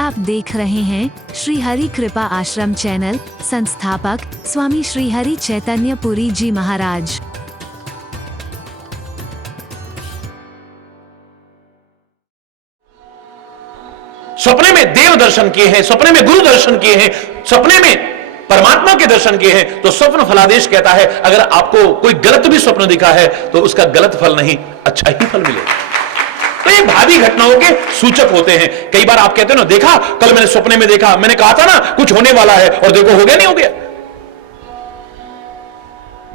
आप देख रहे हैं श्री हरि कृपा आश्रम चैनल। संस्थापक स्वामी श्री हरि चैतन्य पुरी जी महाराज। सपने में देव दर्शन किए हैं, सपने में गुरु दर्शन किए हैं, सपने में परमात्मा के दर्शन किए हैं, तो स्वप्न फलादेश कहता है अगर आपको कोई गलत भी स्वप्न दिखा है तो उसका गलत फल नहीं, अच्छा ही फल मिलेगा। तो ये भावी घटनाओं के सूचक होते हैं। कई बार आप कहते हो ना, देखा कल मैंने सपने में देखा, मैंने कहा था ना कुछ होने वाला है, और देखो हो गया नहीं हो गया।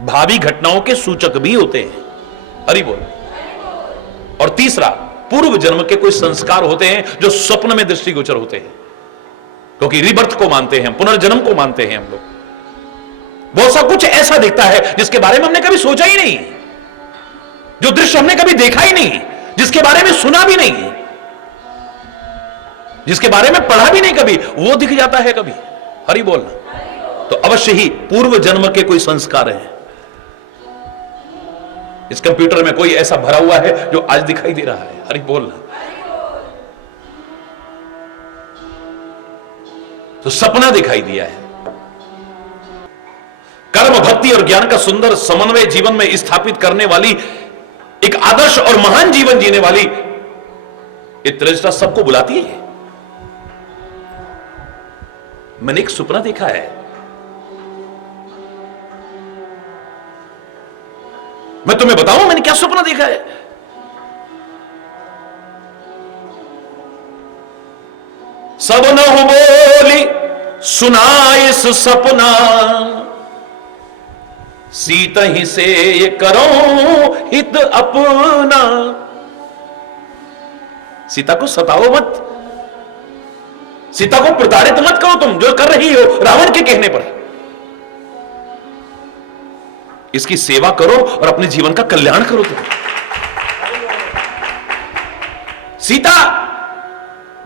भावी घटनाओं के सूचक भी होते हैं। हरि बोल। और तीसरा, पूर्व जन्म के कोई संस्कार होते हैं जो स्वप्न में दृष्टिगोचर होते हैं, क्योंकि रिबर्थ को मानते हैं, पुनर्जन्म को मानते हैं हम लोग। बहुत सा कुछ ऐसा दिखता है जिसके बारे में हमने कभी सोचा ही नहीं, जो दृश्य हमने कभी देखा ही नहीं, जिसके बारे में सुना भी नहीं, जिसके बारे में पढ़ा भी नहीं कभी, वो दिख जाता है कभी। हरि बोलना। तो अवश्य ही पूर्व जन्म के कोई संस्कार है। इस कंप्यूटर में कोई ऐसा भरा हुआ है जो आज दिखाई दे रहा है। हरि बोलना। तो सपना दिखाई दिया है। कर्म, भक्ति और ज्ञान का सुंदर समन्वय जीवन में स्थापित करने वाली एक आदर्श और महान जीवन जीने वाली ये त्रिजटा सबको बुलाती है। मैंने एक सपना देखा है। मैं तुम्हें बताऊं मैंने क्या सपना देखा है। सब न हो बोली सुना इस सपना, सीता ही से ये करो हित अपना। सीता को सताओ मत, सीता को प्रताड़ित मत करो तुम, जो कर रही हो रावण के कहने पर। इसकी सेवा करो और अपने जीवन का कल्याण करो तुम। सीता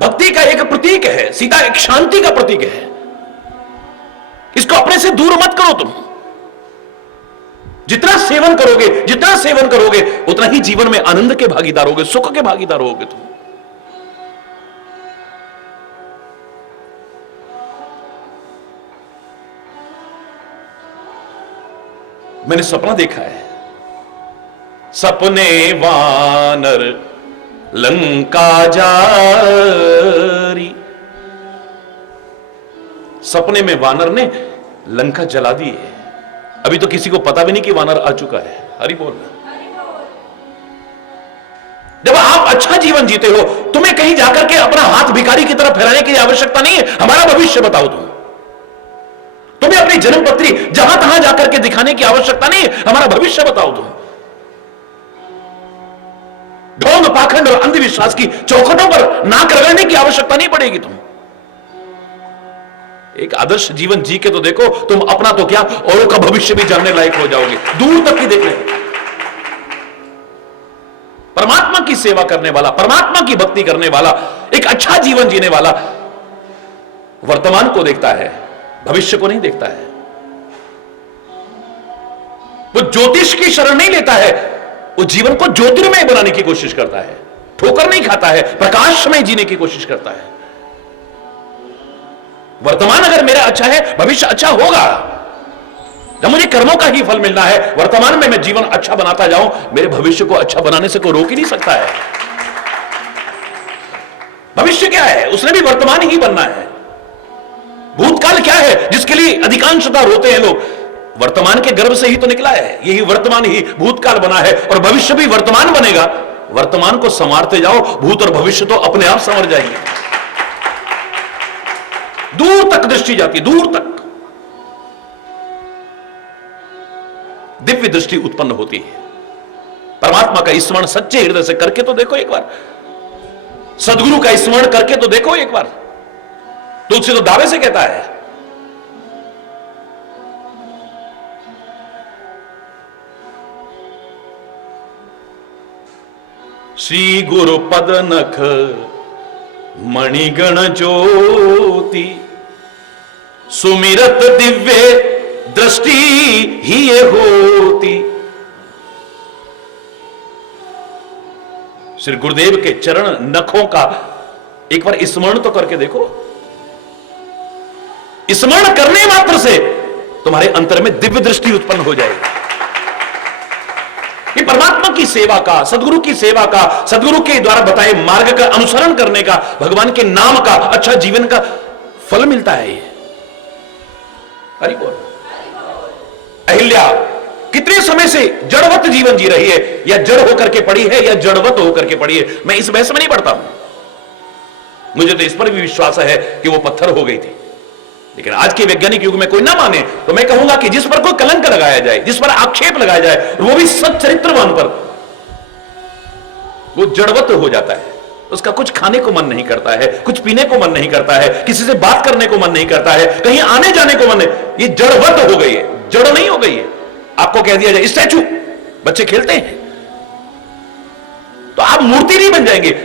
भक्ति का एक प्रतीक है, सीता एक शांति का प्रतीक है। इसको अपने से दूर मत करो तुम। जितना सेवन करोगे, जितना सेवन करोगे, उतना ही जीवन में आनंद के भागीदार होगे, सुख के भागीदार होगे तुम। मैंने सपना देखा है। सपने वानर लंका जारी। सपने में वानर ने लंका जला दी है। अभी तो किसी को पता भी नहीं कि वानर आ चुका है। हरि बोल। जब आप अच्छा जीवन जीते हो, तुम्हें कहीं जाकर के अपना हाथ भिखारी की तरफ फैलाने की आवश्यकता नहीं है। हमारा भविष्य बताओ तुम्हें अपनी जन्मपत्री जहां तहां जाकर के दिखाने की आवश्यकता नहीं है। हमारा भविष्य बताओ तुम। ढोंग, पाखंड और अंधविश्वास की चौखटों पर नाक रगड़ने की आवश्यकता नहीं पड़ेगी तुम। एक आदर्श जीवन जी के तो देखो, तुम अपना तो क्या औरों का भविष्य भी जानने लायक हो जाओगे, दूर तक की देखने। परमात्मा की सेवा करने वाला, परमात्मा की भक्ति करने वाला, एक अच्छा जीवन जीने वाला वर्तमान को देखता है, भविष्य को नहीं देखता है। वो ज्योतिष की शरण नहीं लेता है, वो जीवन को ज्योतिर्मय बनाने की कोशिश करता है। ठोकर नहीं खाता है, प्रकाशमय जीने की कोशिश करता है। वर्तमान अगर मेरा अच्छा है, भविष्य अच्छा होगा। जब मुझे कर्मों का ही फल मिलना है, वर्तमान में मैं जीवन अच्छा बनाता जाऊं, मेरे भविष्य को अच्छा बनाने से कोई रोक ही नहीं सकता है। भविष्य क्या है? उसने भी वर्तमान ही बनना है। भूतकाल क्या है जिसके लिए अधिकांशतः रोते हैं लोग? वर्तमान के गर्भ से ही तो निकला है। यही वर्तमान ही भूतकाल बना है, और भविष्य भी वर्तमान बनेगा। वर्तमान को संवारते जाओ, भूत और भविष्य तो अपने आप संवर जाएंगे। दूर तक दृष्टि जाती, दूर तक दिव्य दृष्टि उत्पन्न होती है। परमात्मा का स्मरण सच्चे हृदय से करके तो देखो एक बार, सदगुरु का स्मरण करके तो देखो एक बार। तुलसी तो दावे से कहता है, श्री गुरु पद नख मणिगण ज्योति, सुमिरत दिव्य दृष्टि ही ये होती। श्री गुरुदेव के चरण नखों का एक बार स्मरण तो करके देखो। स्मरण करने मात्र से तुम्हारे अंतर में दिव्य दृष्टि उत्पन्न हो जाएगी। ये परमात्मा की सेवा का, सदगुरु की सेवा का, सदगुरु के द्वारा बताए मार्ग का अनुसरण करने का, भगवान के नाम का, अच्छा जीवन का फल मिलता है। ये हरि बोल। अहिल्या कितने समय से जड़वत जीवन जी रही है, या जड़ होकर के पड़ी है या जड़वत होकर के पड़ी है, मैं इस बहस में नहीं पढ़ता हूं। मुझे तो इस पर भी विश्वास है कि वो पत्थर हो गई थी। लेकिन आज के वैज्ञानिक युग में कोई ना माने तो मैं कहूंगा कि जिस पर कोई कलंक लगाया जाए, जिस पर आक्षेप लगाया जाए, वो भी सच्चरित्रवान पर, वो जड़वत हो जाता है। उसका कुछ खाने को मन नहीं करता है, कुछ पीने को मन नहीं करता है, किसी से बात करने को मन नहीं करता है, कहीं आने जाने को मन नहीं। ये जड़वत हो गई है, जड़ नहीं हो गई है। आपको कह दिया जाए स्टैचू, बच्चे खेलते हैं, तो आप मूर्ति नहीं बन जाएंगे,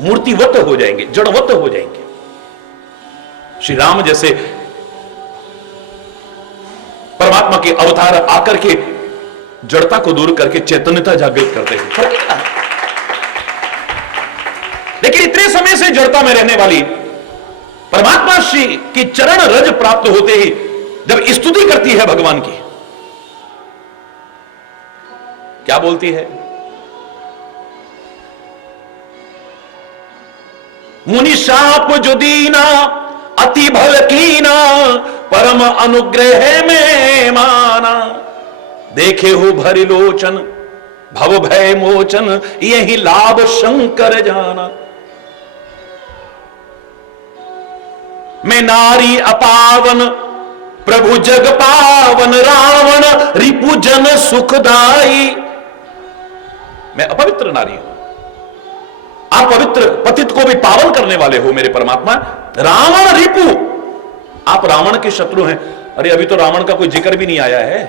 मूर्तिवत हो जाएंगे, जड़वत हो जाएंगे। श्री राम जैसे परमात्मा के अवतार आकर के जड़ता को दूर करके चैतन्यता जागृत करते हैं। फर्क क्या है? लेकिन इतने समय से जड़ता में रहने वाली परमात्मा श्री की चरण रज प्राप्त होते ही जब स्तुति करती है भगवान की, क्या बोलती है? मुनि शाप जो दीना अति भल कीना, परम अनुग्रह में माना, देखे हो भरि लोचन भव भय मोचन, यही लाभ शंकर जाना। मैं नारी अपावन प्रभु जग पावन, रावण रिपु जन सुखदाई। मैं अपवित्र नारी हूं, आप पवित्र पतित को भी पावन करने वाले हो मेरे परमात्मा। रावण रिपु, आप रावण के शत्रु हैं। अरे अभी तो रावण का कोई जिक्र भी नहीं आया है।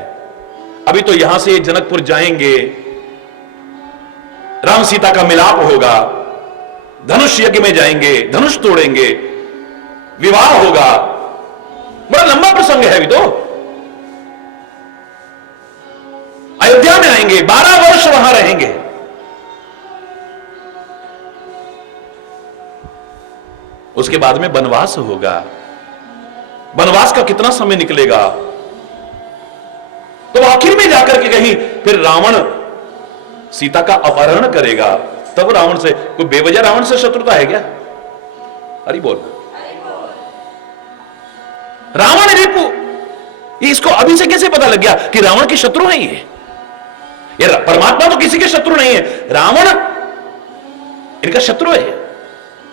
अभी तो यहां से जनकपुर जाएंगे, राम सीता का मिलाप होगा, धनुष यज्ञ में जाएंगे, धनुष तोड़ेंगे, विवाह होगा, बड़ा लंबा प्रसंग है। अभी तो अयोध्या में आएंगे, 12 वर्ष वहां रहेंगे। उसके बाद में वनवास होगा। वनवास का कितना समय निकलेगा, तो आखिर में जाकर के कहीं फिर रावण सीता का अपहरण करेगा। तब रावण से कोई बेवजह रावण से शत्रुता है क्या? अरे बोल। रावण रिपु, इसको अभी से कैसे पता लग गया कि रावण के शत्रु है ये परमात्मा तो किसी के शत्रु नहीं है, रावण इनका शत्रु है।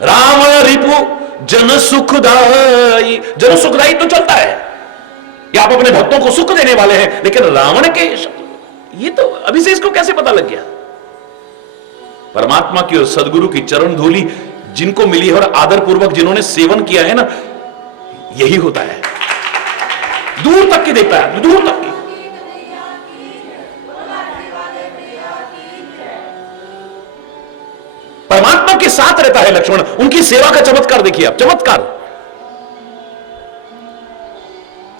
रावण रिपु जन सुखदाई, जन सुखदाई तो चलता है कि आप अपने भक्तों को सुख देने वाले हैं, लेकिन रावण के ये तो अभी से इसको कैसे पता लग गया? परमात्मा की और सदगुरु की चरण धूलि जिनको मिली है और आदर पूर्वक जिन्होंने सेवन किया है ना, यही होता है। दूर तक की देखता है, दूर तक की। परमात्मा के साथ रहता है लक्ष्मण, उनकी सेवा का चमत्कार देखिए आप, चमत्कार।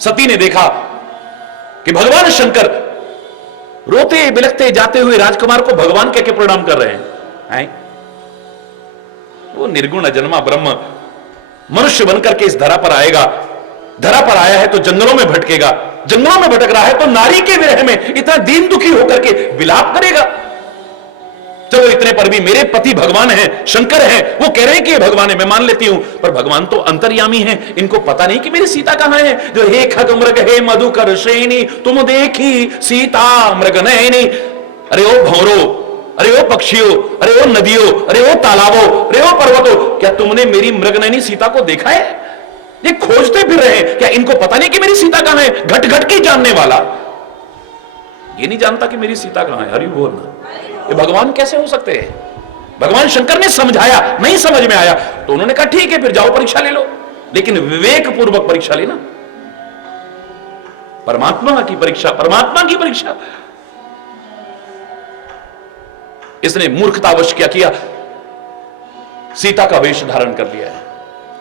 सती ने देखा कि भगवान शंकर रोते बिलखते जाते हुए राजकुमार को भगवान कह के प्रणाम कर रहे हैं। वो निर्गुण अजन्मा ब्रह्म मनुष्य बनकर के इस धरा पर आएगा। धरा पर आया है तो जंगलों में भटकेगा, जंगलों में भटक रहा है तो नारी के विरह में इतना दीन दुखी होकर के विलाप करेगा। चलो इतने पर भी मेरे पति भगवान हैं, शंकर हैं, वो कह रहे हैं कि ये भगवान है, मैं मान लेती हूं, पर भगवान तो अंतर्यामी हैं, इनको पता नहीं कि मेरी सीता कहां है। जो हे खग मृग हे मधुकर श्रेणी, तुम देखी सीता मृग नयनी। अरे ओ भंवरो, अरे ओ पक्षियों, अरे ओ नदियों, अरे ओ तालाबों, अरे ओ पर्वतों, क्या तुमने मेरी मृगनयनी सीता को देखा है? ये खोजते फिर रहे हैं, क्या इनको पता नहीं कि मेरी सीता कहां है? घट घट की जानने वाला ये नहीं जानता कि मेरी सीता कहां है। हरि बोल। ये भगवान कैसे हो सकते हैं? भगवान शंकर ने समझाया, नहीं समझ में आया तो उन्होंने कहा ठीक है फिर जाओ परीक्षा ले लो, लेकिन विवेक पूर्वक परीक्षा लेना। परमात्मा की परीक्षा, परमात्मा की परीक्षा। इसने मूर्खतावश क्या किया, सीता का वेश धारण कर लिया है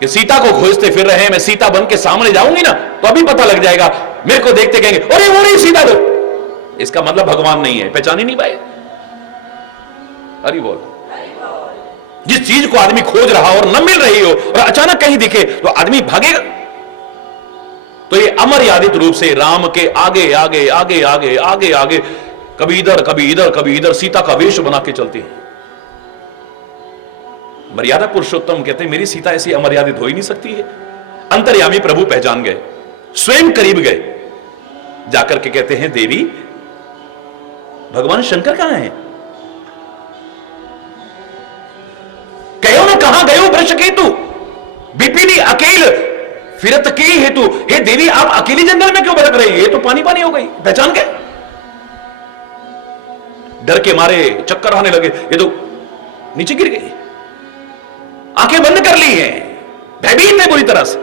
कि सीता को खोजते फिर रहे हैं। मैं सीता बन के सामने जाऊंगी ना तो अभी पता लग जाएगा, मेरे को देखते कहेंगे अरे वो नहीं सीता तो, इसका मतलब भगवान नहीं है, पहचान ही नहीं पाए। हरि बोल। जिस चीज को आदमी खोज रहा और न मिल रही हो और अचानक कहीं दिखे तो आदमी भागेगा। तो ये अमर्यादित रूप से राम के आगे आगे आगे आगे आगे आगे कभी इधर कभी इधर कभी इधर सीता का वेश बना के चलती है। मर्यादा पुरुषोत्तम कहते हैं मेरी सीता ऐसी अमर्यादित हो ही नहीं सकती है। अंतर्यामी प्रभु पहचान गए, स्वयं करीब गए, जाकर के कहते हैं देवी भगवान शंकर कहां है? कहो ना कहां गयो वृष केतु बिपिनी अकेल फिरत के हेतु। हे देवी आप अकेली जंगल में क्यों भटक रही है? ये तो पानी पानी हो गई। पहचान गए, डर के मारे चक्कर आने लगे, ये तो नीचे गिर गई, आंखें बंद कर ली हैं, भयभीत है बुरी तरह से।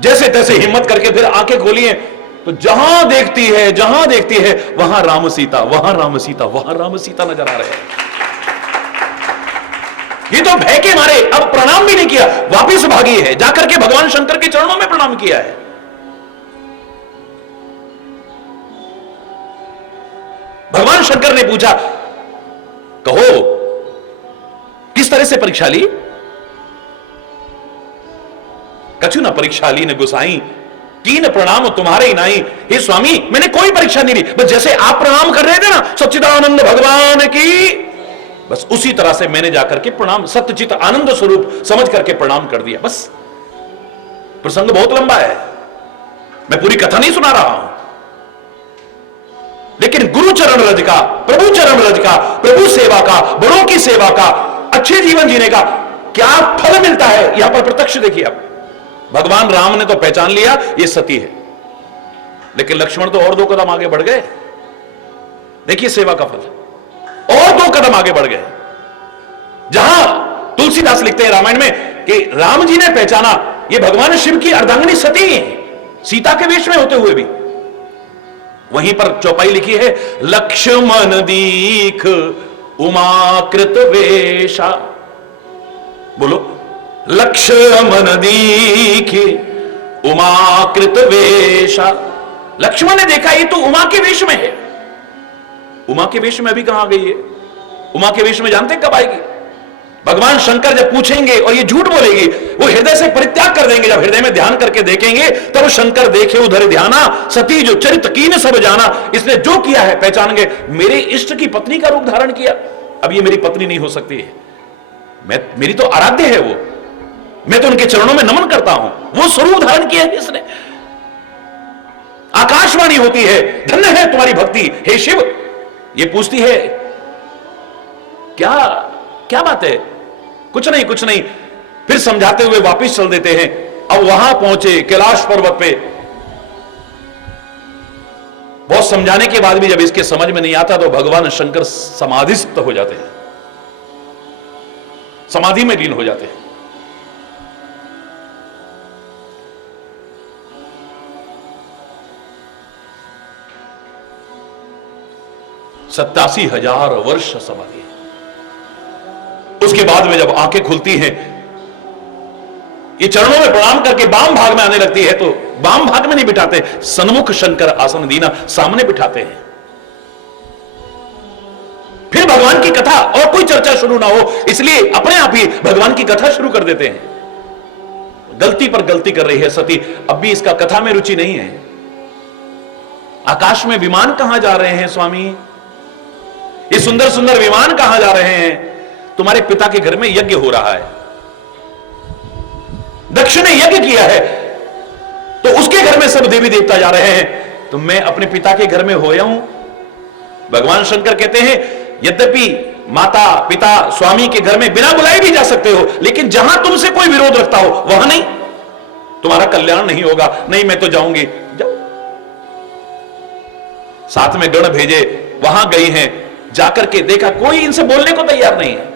जैसे तैसे हिम्मत करके फिर आंखें खोली हैं तो जहां देखती है वहां राम सीता, वहां राम सीता, वहां राम सीता नजर आ रहे हैं। ये तो भय के मारे अब प्रणाम भी नहीं किया, वापिस भागी है, जाकर के भगवान शंकर के चरणों में प्रणाम किया है। भगवान शंकर ने पूछा कहो किस तरह से परीक्षा ली? कछु न परीक्षा ली न गुसाई कीन प्रणाम तुम्हारे नाई। हे स्वामी मैंने कोई परीक्षा नहीं ली, बस जैसे आप प्रणाम कर रहे थे ना सच्चिदानंद भगवान की, बस उसी तरह से मैंने जाकर के प्रणाम सत्यचित आनंद स्वरूप समझ करके प्रणाम कर दिया। बस प्रसंग बहुत लंबा है, मैं पूरी कथा नहीं सुना रहा हूं, लेकिन गुरु चरण रज का, प्रभु चरण रज का, प्रभु सेवा का, बड़ों की सेवा का, अच्छे जीवन जीने का क्या फल मिलता है यहां पर प्रत्यक्ष देखिए। आप भगवान राम ने तो पहचान लिया ये सती है, लेकिन लक्ष्मण तो और 2 कदम आगे बढ़ गए। देखिए सेवा का फल, और 2 कदम आगे बढ़ गए। जहां तुलसीदास लिखते हैं रामायण में कि राम जी ने पहचाना ये भगवान शिव की अर्धांगिनी सती है, सीता के वेश में होते हुए भी। वहीं पर चौपाई लिखी है लक्ष्मण दीख उमाकृत वेशा। बोलो लक्ष्मण दीख उमाकृत वेशा। लक्ष्मण ने देखा ये तो उमा के वेश में है। उमा के वेश में अभी कहां आ गई है? उमा के वेश में जानते कब आएगी? भगवान शंकर जब पूछेंगे और ये झूठ बोलेगी, वो हृदय से परित्याग कर देंगे। जब हृदय में ध्यान करके देखेंगे तब शंकर देखे उधर ध्याना, सती जो चरित कीन सब जाना। इसने जो किया है पहचानेंगे, मेरे इष्ट की पत्नी का रूप धारण किया। अब ये मेरी पत्नी नहीं हो सकती है, मेरी तो आराध्य है वो, मैं तो उनके चरणों में नमन करता हूं। वो स्वरूप धारण किया है इसने। आकाशवाणी होती है धन्य है तुम्हारी भक्ति हे शिव। ये पूछती है क्या क्या बात है? कुछ नहीं कुछ नहीं। फिर समझाते हुए वापस चल देते हैं। अब वहां पहुंचे कैलाश पर्वत पे, बहुत समझाने के बाद भी जब इसके समझ में नहीं आता तो भगवान शंकर समाधिस्थ हो जाते हैं, समाधि में लीन हो जाते हैं। सत्तासी 87,000 वर्ष समाधि। उसके बाद में जब आंखें खुलती हैं, ये चरणों में प्रणाम करके बाम भाग में आने लगती है, तो बाम भाग में नहीं बिठाते, सन्मुख शंकर आसन दीना, सामने बिठाते हैं। फिर भगवान की कथा और कोई चर्चा शुरू ना हो इसलिए अपने आप ही भगवान की कथा शुरू कर देते हैं। गलती पर गलती कर रही है सती, अब भी इसका कथा में रुचि नहीं है। आकाश में विमान कहां जा रहे हैं स्वामी? ये सुंदर सुंदर विमान कहां जा रहे हैं? तुम्हारे पिता के घर में यज्ञ हो रहा है, दक्ष ने यज्ञ किया है, तो उसके घर में सब देवी देवता जा रहे हैं, तो मैं अपने पिता के घर में होया हूं। भगवान शंकर कहते हैं यद्यपि माता पिता स्वामी के घर में बिना बुलाए भी जा सकते हो, लेकिन जहां तुमसे कोई विरोध रखता हो वहां नहीं, तुम्हारा कल्याण नहीं होगा। नहीं मैं तो जाऊंगी। जाओ। साथ में गण भेजे, वहां गई हैं, जाकर के देखा कोई इनसे बोलने को तैयार नहीं है।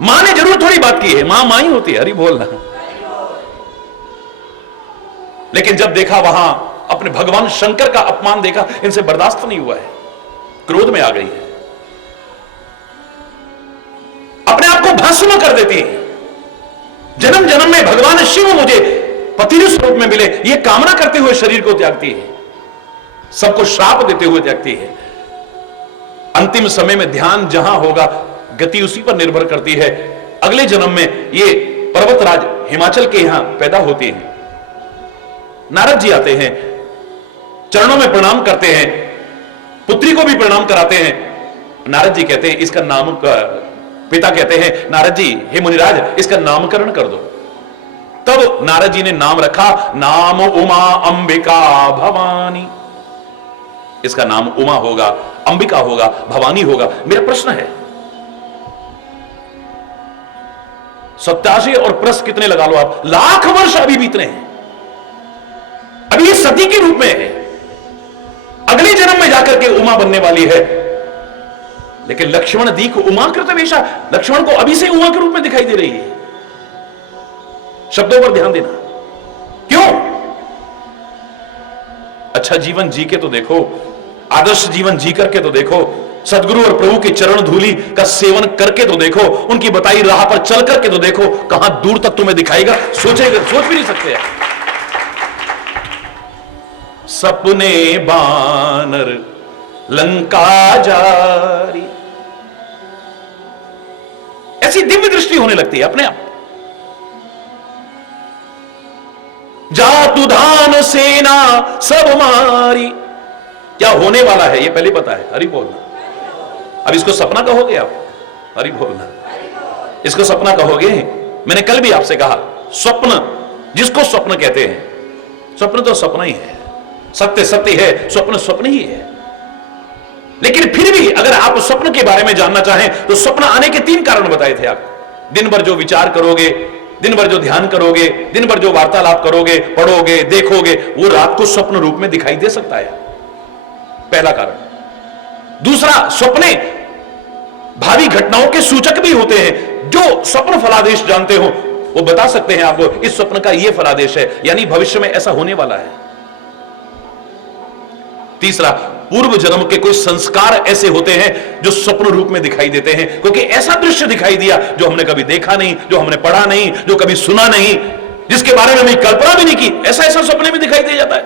मां ने जरूर थोड़ी बात की है, मां ही होती है, हरि बोलना। लेकिन जब देखा वहां अपने भगवान शंकर का अपमान देखा, इनसे बर्दाश्त नहीं हुआ है, क्रोध में आ गई है, अपने आप को भस्म कर देती है। जन्म जन्म में भगवान शिव मुझे पति स्वरूप में मिले, यह कामना करते हुए शरीर को त्यागती है। सबको श्राप देते हुए देखती है। अंतिम समय में ध्यान जहां होगा, गति उसी पर निर्भर करती है। अगले जन्म में ये पर्वतराज हिमाचल के यहां पैदा होती है। नारद जी आते हैं, चरणों में प्रणाम करते हैं, पुत्री को भी प्रणाम कराते हैं। नारद जी कहते हैं इसका नाम, पिता कहते हैं नारद जी, हे मुनिराज, इसका नामकरण कर दो। तब नारद जी ने नाम रखा, नाम उमा अंबिका भवानी। इसका नाम उमा होगा, अंबिका होगा, भवानी होगा। मेरा प्रश्न है, 87 और प्लस कितने लगा लो आप, लाख वर्ष अभी बीतने हैं। अभी सती के रूप में है, अगले जन्म में जाकर के उमा बनने वाली है। लेकिन लक्ष्मण दीख उमा कृतवेशा, लक्ष्मण को अभी से उमा के रूप में दिखाई दे रही है। शब्दों पर ध्यान देना। क्यों? अच्छा जीवन जी के तो देखो, आदर्श जीवन जी करके तो देखो, सदगुरु और प्रभु के चरण धूलि का सेवन करके तो देखो, उनकी बताई राह पर चल करके तो देखो, कहां दूर तक तुम्हें दिखाएगा, सोच भी नहीं सकते। सपने बानर लंका जारी, ऐसी दिव्य दृष्टि होने लगती है अपने आप। जातुधान सेना सब मारी, क्या होने वाला है ये पहले पता है। हरि बोलना। अब इसको सपना कहोगे आप? हरि बोलना। इसको सपना कहोगे? मैंने कल भी आपसे कहा, स्वप्न जिसको स्वप्न कहते हैं, स्वप्न तो सपना ही है, सत्य सत्य है, स्वप्न स्वप्न ही है। लेकिन फिर भी अगर आप स्वप्न के बारे में जानना चाहें तो स्वप्न आने के 3 कारण बताए थे आप। दिन भर जो विचार करोगे, दिन भर जो ध्यान करोगे, दिन भर जो वार्तालाप करोगे, पढ़ोगे, देखोगे, वो रात को स्वप्न रूप में दिखाई दे सकता है, पहला कारण। दूसरा, स्वप्ने भावी घटनाओं के सूचक भी होते हैं। जो स्वप्न फलादेश जानते हो वो बता सकते हैं आपको, इस स्वप्न का ये फलादेश है, यानी भविष्य में ऐसा होने वाला है। तीसरा, पूर्व जन्म के कोई संस्कार ऐसे होते हैं जो स्वप्न रूप में दिखाई देते हैं, क्योंकि ऐसा दृश्य दिखाई दिया जो हमने कभी देखा नहीं, जो हमने पढ़ा नहीं, जो कभी सुना नहीं, जिसके बारे में हमने कल्पना भी नहीं की, ऐसा ऐसा सपने में दिखाई दे जाता है।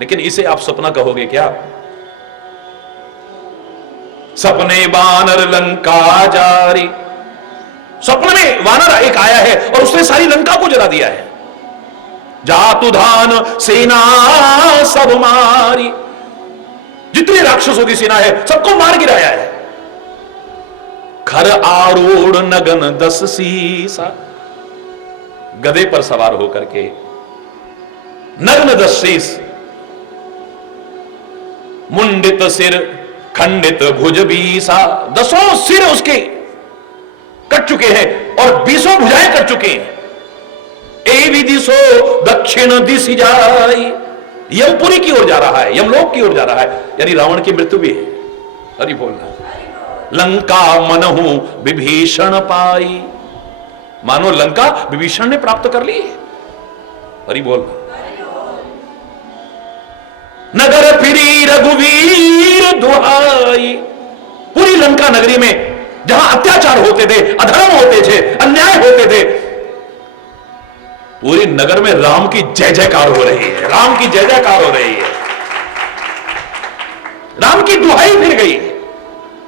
लेकिन इसे आप सपना कहोगे क्या? सपने बानर लंका जारी, स्वप्न में वानर एक आया है और उसने सारी लंका को जला दिया है। जातुधान सेना सब मारी, जितने राक्षसों की सेना है सबको मार गिराया है। खर आरूढ़ नगन 10 सीसा, गधे पर सवार होकर के नग्न 10 शीस, मुंडित सिर खंडित भुज 20, 10 सिर उसके कट चुके हैं और 20 भुजाएं कट चुके हैं। ए विदिशो दक्षिण दिश जाई, यमपुरी की ओर जा रहा है, यमलोक की ओर जा रहा है, यानी रावण की मृत्यु भी है। हरि बोलना। लंका मनहु विभीषण पाई, मानो लंका विभीषण ने प्राप्त कर ली। हरि बोलना। नगर फिरी रघुवीर दुहाई, पूरी लंका नगरी में जहां अत्याचार होते थे, अधर्म होते थे, अन्याय होते थे, पूरी नगर में राम की जय जयकार हो रही है, राम की जय जयकार हो रही है, राम की दुहाई फिर गई।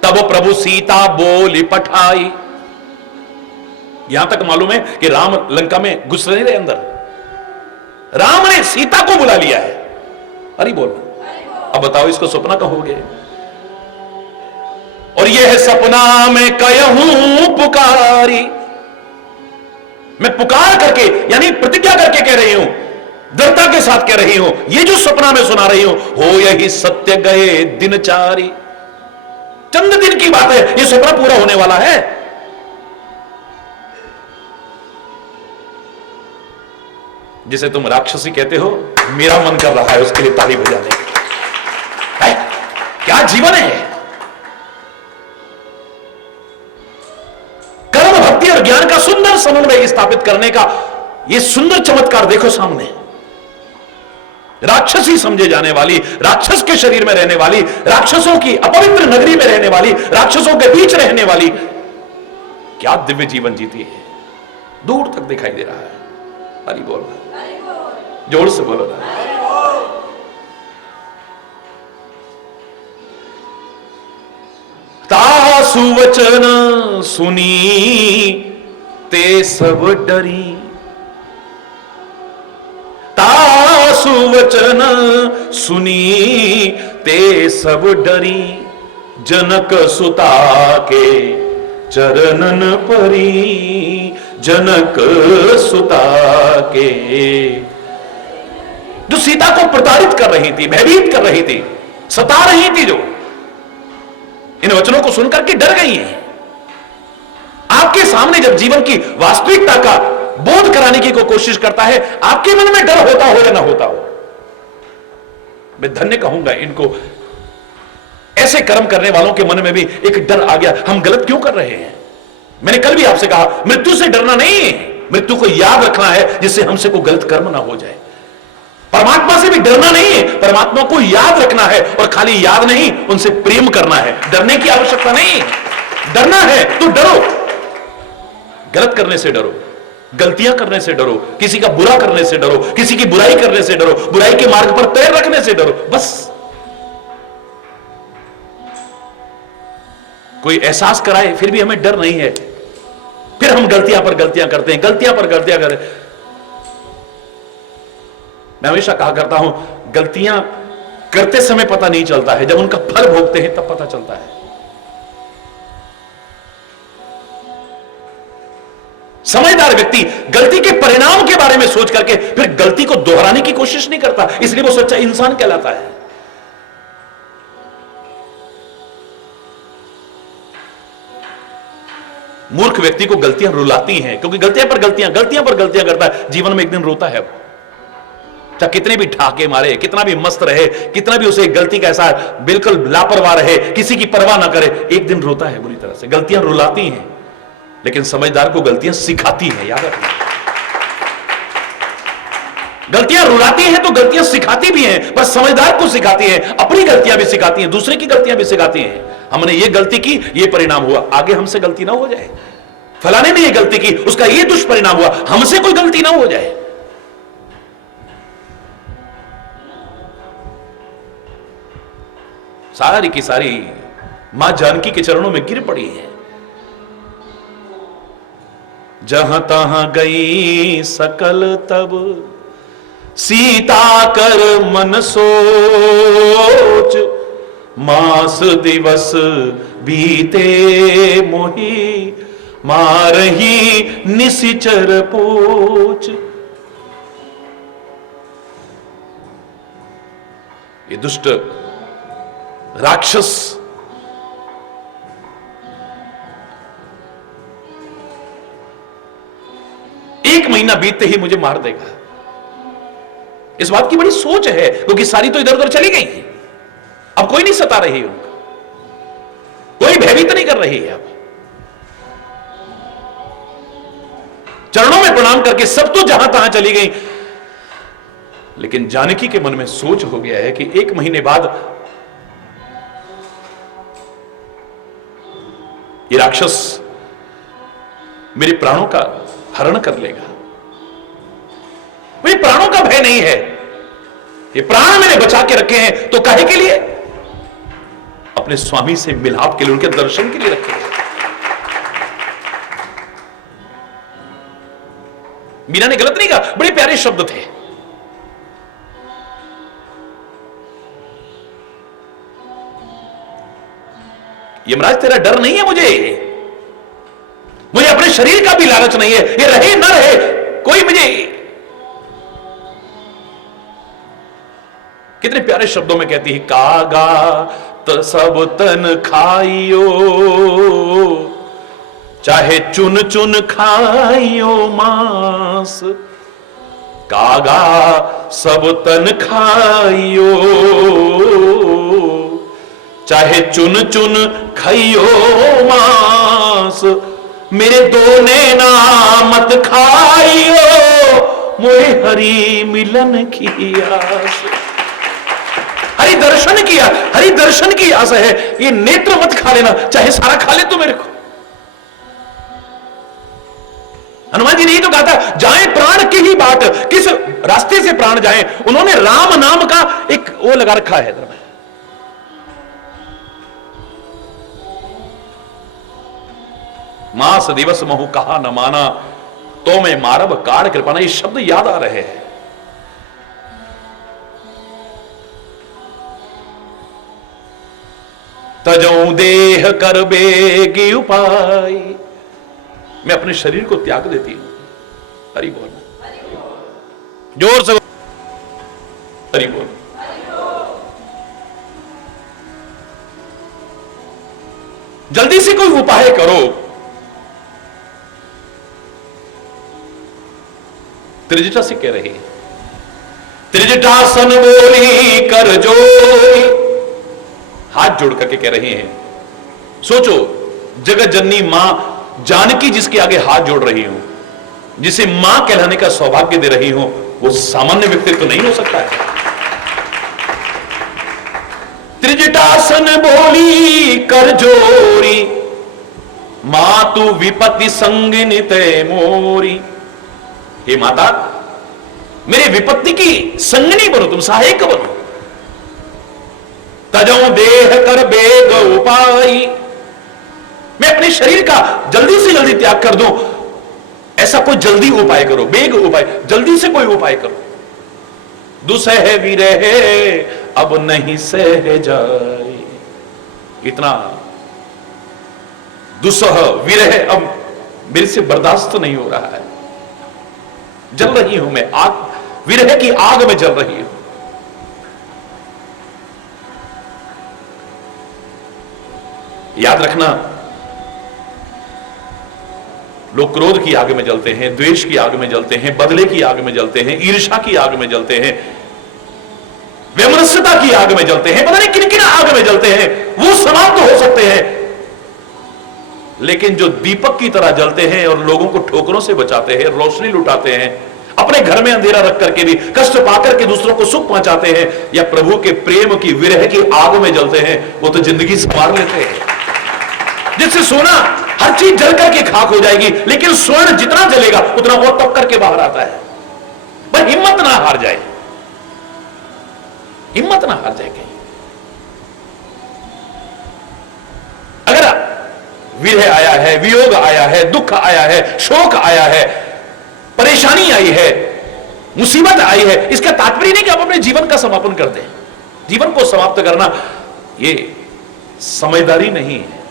तब प्रभु सीता बोली पठाई, यहां तक मालूम है कि राम लंका में घुस नहीं रहे अंदर, राम ने सीता को बुला लिया है। हरि बोल। अब बताओ इसको सपना कहोगे? और यह सपना में कहूं पुकारी, मैं पुकार करके यानी प्रतिज्ञा करके कह रही हूं, दृढ़ता के साथ कह रही हूं, ये जो सपना मैं सुना रही हूं, हो यही सत्य गए दिनचारी, चंद दिन की बात है, ये सपना पूरा होने वाला है। जिसे तुम राक्षसी कहते हो, मेरा मन कर रहा है उसके लिए ताली बजाने की। क्या जीवन है! कर्म भक्ति और ज्ञान का सुंदर समन्वय स्थापित करने का यह सुंदर चमत्कार देखो सामने। राक्षसी समझे जाने वाली, राक्षस के शरीर में रहने वाली, राक्षसों की अपवित्र नगरी में रहने वाली, राक्षसों के बीच रहने वाली, क्या दिव्य जीवन जीती है, दूर तक दिखाई दे रहा है। हरि बोल। जोर से बोलो ना। तासु वचन सुनी ते सब डरी, तासु वचन सुनी ते सब डरी, जनक सुता के चरणन परी, जनक सुता के। जो सीता को प्रताड़ित कर रही थी, भयभीत कर रही थी, सता रही थी, जो इन वचनों को सुनकर के डर गई हैं। आपके सामने जब जीवन की वास्तविकता का बोध कराने की कोई कोशिश करता है, आपके मन में डर होता हो या ना होता हो, मैं धन्य कहूंगा इनको। ऐसे कर्म करने वालों के मन में भी एक डर आ गया, हम गलत क्यों कर रहे हैं। मैंने कल भी आपसे कहा, मृत्यु से डरना नहीं है, मृत्यु को याद रखना है, जिससे हमसे कोई गलत कर्म ना हो जाए। परमात्मा से भी डरना नहीं है, परमात्मा को याद रखना है, और खाली याद नहीं, उनसे प्रेम करना है। डरने की आवश्यकता नहीं है। डरना है तो डरो, गलत करने से डरो, गलतियां करने से डरो, किसी का बुरा करने से डरो, किसी की बुराई करने से डरो, बुराई के मार्ग पर पैर रखने से डरो। बस कोई एहसास कराए फिर भी हमें डर नहीं है, फिर हम गलतियां पर गलतियां करते हैं, गलतियां पर गलतियां करते हैं। मैं हमेशा कहा करता हूं, गलतियां करते समय पता नहीं चलता है, जब उनका फल भोगते हैं तब पता चलता है। समझदार व्यक्ति गलती के परिणाम के बारे में सोच करके फिर गलती को दोहराने की कोशिश नहीं करता, इसलिए वो सच्चा इंसान कहलाता है। मूर्ख व्यक्ति को गलतियां रुलाती हैं, क्योंकि गलतियां पर गलतियां करता है, जीवन में एक दिन रोता है। चाहे कितने भी ठाके मारे, कितना भी मस्त रहे, कितना भी उसे गलती का एहसास, बिल्कुल लापरवाह रहे, किसी की परवाह ना करे, एक दिन रोता है बुरी तरह से। गलतियां रुलाती हैं, लेकिन समझदार को गलतियां सिखाती हैं। याद रखना, गलतियां रुलाती हैं तो गलतियां सिखाती भी हैं, बस समझदार को सिखाती हैं, अपनी गलतियां भी सिखाती हैं, दूसरे की गलतियां भी सिखाती हैं। हमने ये गलती की, ये परिणाम हुआ, आगे हमसे गलती ना हो जाए। फलाने ने ये गलती की, उसका ये दुष्परिणाम हुआ, हमसे कोई गलती ना हो जाए। सारी की सारी मां जानकी के चरणों में गिर पड़ी है। जहां तहां गई सकल तब सीता कर मन सोच, मास दिवस बीते मोही मारही निशिचर पूछ। ये दुष्ट राक्षस एक महीना बीतते ही मुझे मार देगा, इस बात की बड़ी सोच है, क्योंकि सारी तो इधर उधर चली गई, अब कोई नहीं सता रही उनका, कोई भयभीत नहीं कर रही है। अब चरणों में प्रणाम करके सब तो जहां तहां चली गई, लेकिन जानकी के मन में सोच हो गया है कि एक महीने बाद ये राक्षस मेरे प्राणों का हरण कर लेगा। मुझे प्राणों का भय नहीं है, ये प्राण मैंने बचा के रखे हैं तो काहे के लिए? अपने स्वामी से मिलाप के लिए, उनके दर्शन के लिए रखे हैं। मीरा ने गलत नहीं कहा, बड़े प्यारे शब्द थे। यमराज तेरा डर नहीं है मुझे अपने शरीर का भी लालच नहीं है, ये रहे ना रहे कोई मुझे। कितने प्यारे शब्दों में कहती है, कागा तो सब तन खाइयो, चाहे चुन चुन खाइयो मांस, कागा सब तन खाइयो, चाहे चुन चुन खाइयो मांस, मेरे दो नैना मत खाइयो, मोए हरि मिलन की आस। हरि दर्शन किया, हरि दर्शन की आस है, ये नेत्र मत खा लेना, चाहे सारा खा ले तो मेरे को। हनुमान जी ने ही तो कहा था, जाए प्राण की ही बाट, किस रास्ते से प्राण जाए। उन्होंने राम नाम का एक वो लगा रखा है इधर में। मास दिवस महु कहा न माना, तो मैं मारब काड़ कृपाना। ये शब्द याद आ रहे हैं। तजऊ देह कर बेगी उपाय, मैं अपने शरीर को त्याग देती हूं। हरि बोल, जोर से हरि बोल। जल्दी से कोई उपाय करो। त्रिजटा से कह रही, त्रिजटासन बोली कर जोरी, हाथ जोड़ करके कह रही हैं। सोचो, जगत जननी मां जानकी जिसके आगे हाथ जोड़ रही हूं, जिसे मां कहलाने का सौभाग्य दे रही हूं, वो सामान्य व्यक्ति तो नहीं हो सकता है। त्रिजटासन बोली कर जोरी, मां तू विपत्ति संगिनी तय मोरी। हे माता, मेरी विपत्ति की संगनी बनो, तुम सहायक बनो। तजऊ देह कर बेग उपाय, मैं अपने शरीर का जल्दी से जल्दी त्याग कर दूं। ऐसा कोई जल्दी उपाय करो, बेग उपाय, जल्दी से कोई उपाय करो। दुसह विरह अब नहीं सह जाए, इतना दुसह विरह अब मेरे से बर्दाश्त नहीं हो रहा है। जल रही हूं मैं, आग, विरह की आग में जल रही हूं। याद रखना, लोग क्रोध की आग में जलते हैं, द्वेष की आग में जलते हैं, बदले की आग में जलते हैं, ईर्ष्या की आग में जलते हैं, वैमनस्यता की आग में जलते हैं, पता नहीं किन किन आग में जलते हैं। वो समाप्त हो सकते हैं, लेकिन जो दीपक की तरह जलते हैं और लोगों को ठोकरों से बचाते हैं, रोशनी लुटाते हैं, अपने घर में अंधेरा रख करके भी कष्ट पाकर के दूसरों को सुख पहुंचाते हैं, या प्रभु के प्रेम की विरह की आग में जलते हैं, वो तो जिंदगी संवार लेते हैं। जिससे सोना हर चीज जल करके खाक हो जाएगी, लेकिन स्वर्ण जितना जलेगा उतना और तप करके बाहर आता है। पर हिम्मत ना हार जाए, हिम्मत ना हार जाए कहीं। अगर विरह आया है, वियोग आया है, दुख आया है, शोक आया है, परेशानी आई है, मुसीबत आई है, इसका तात्पर्य नहीं कि आप अपने जीवन का समापन कर दें। जीवन को समाप्त करना ये समझदारी नहीं है।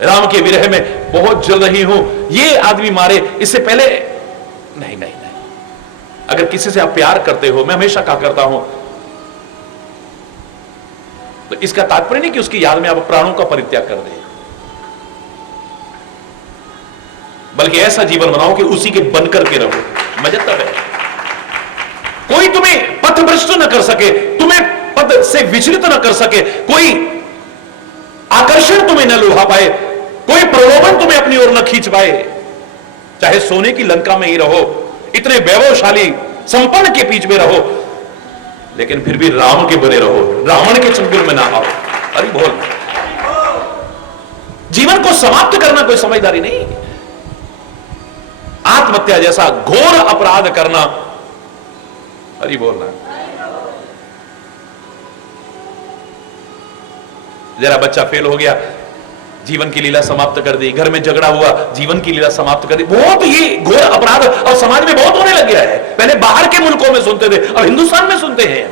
राम के विरह में बहुत जल रही हूं, ये आदमी मारे, इससे पहले नहीं नहीं नहीं। अगर किसी से आप प्यार करते हो, मैं हमेशा कहा करता हूं, तो इसका तात्पर्य नहीं कि उसकी याद में आप प्राणों का परित्याग कर दें, बल्कि ऐसा जीवन बनाओ कि उसी के बनकर के रहो। मजा तब है, कोई तुम्हें पथभ्रष्ट न कर सके, तुम्हें पद से विचलित न कर सके, कोई आकर्षण तुम्हें न लुभा पाए, कोई प्रलोभन तुम्हें अपनी ओर न खींच पाए। चाहे सोने की लंका में ही रहो, इतने वैभवशाली संपन्न के बीच में रहो, लेकिन फिर भी राम के बने रहो, रावण के चंगुल में ना आओ। अरे बोल, जीवन को समाप्त करना कोई समझदारी नहीं। आत्महत्या जैसा घोर अपराध करना, अरे बोलना। जरा बच्चा फेल हो गया, जीवन की लीला समाप्त कर दी, घर में झगड़ा हुआ, जीवन की लीला समाप्त कर दी। बहुत ही घोर अपराध और समाज में बहुत होने लग गया है। पहले बाहर के मुल्कों में सुनते थे, अब हिंदुस्तान में सुनते हैं।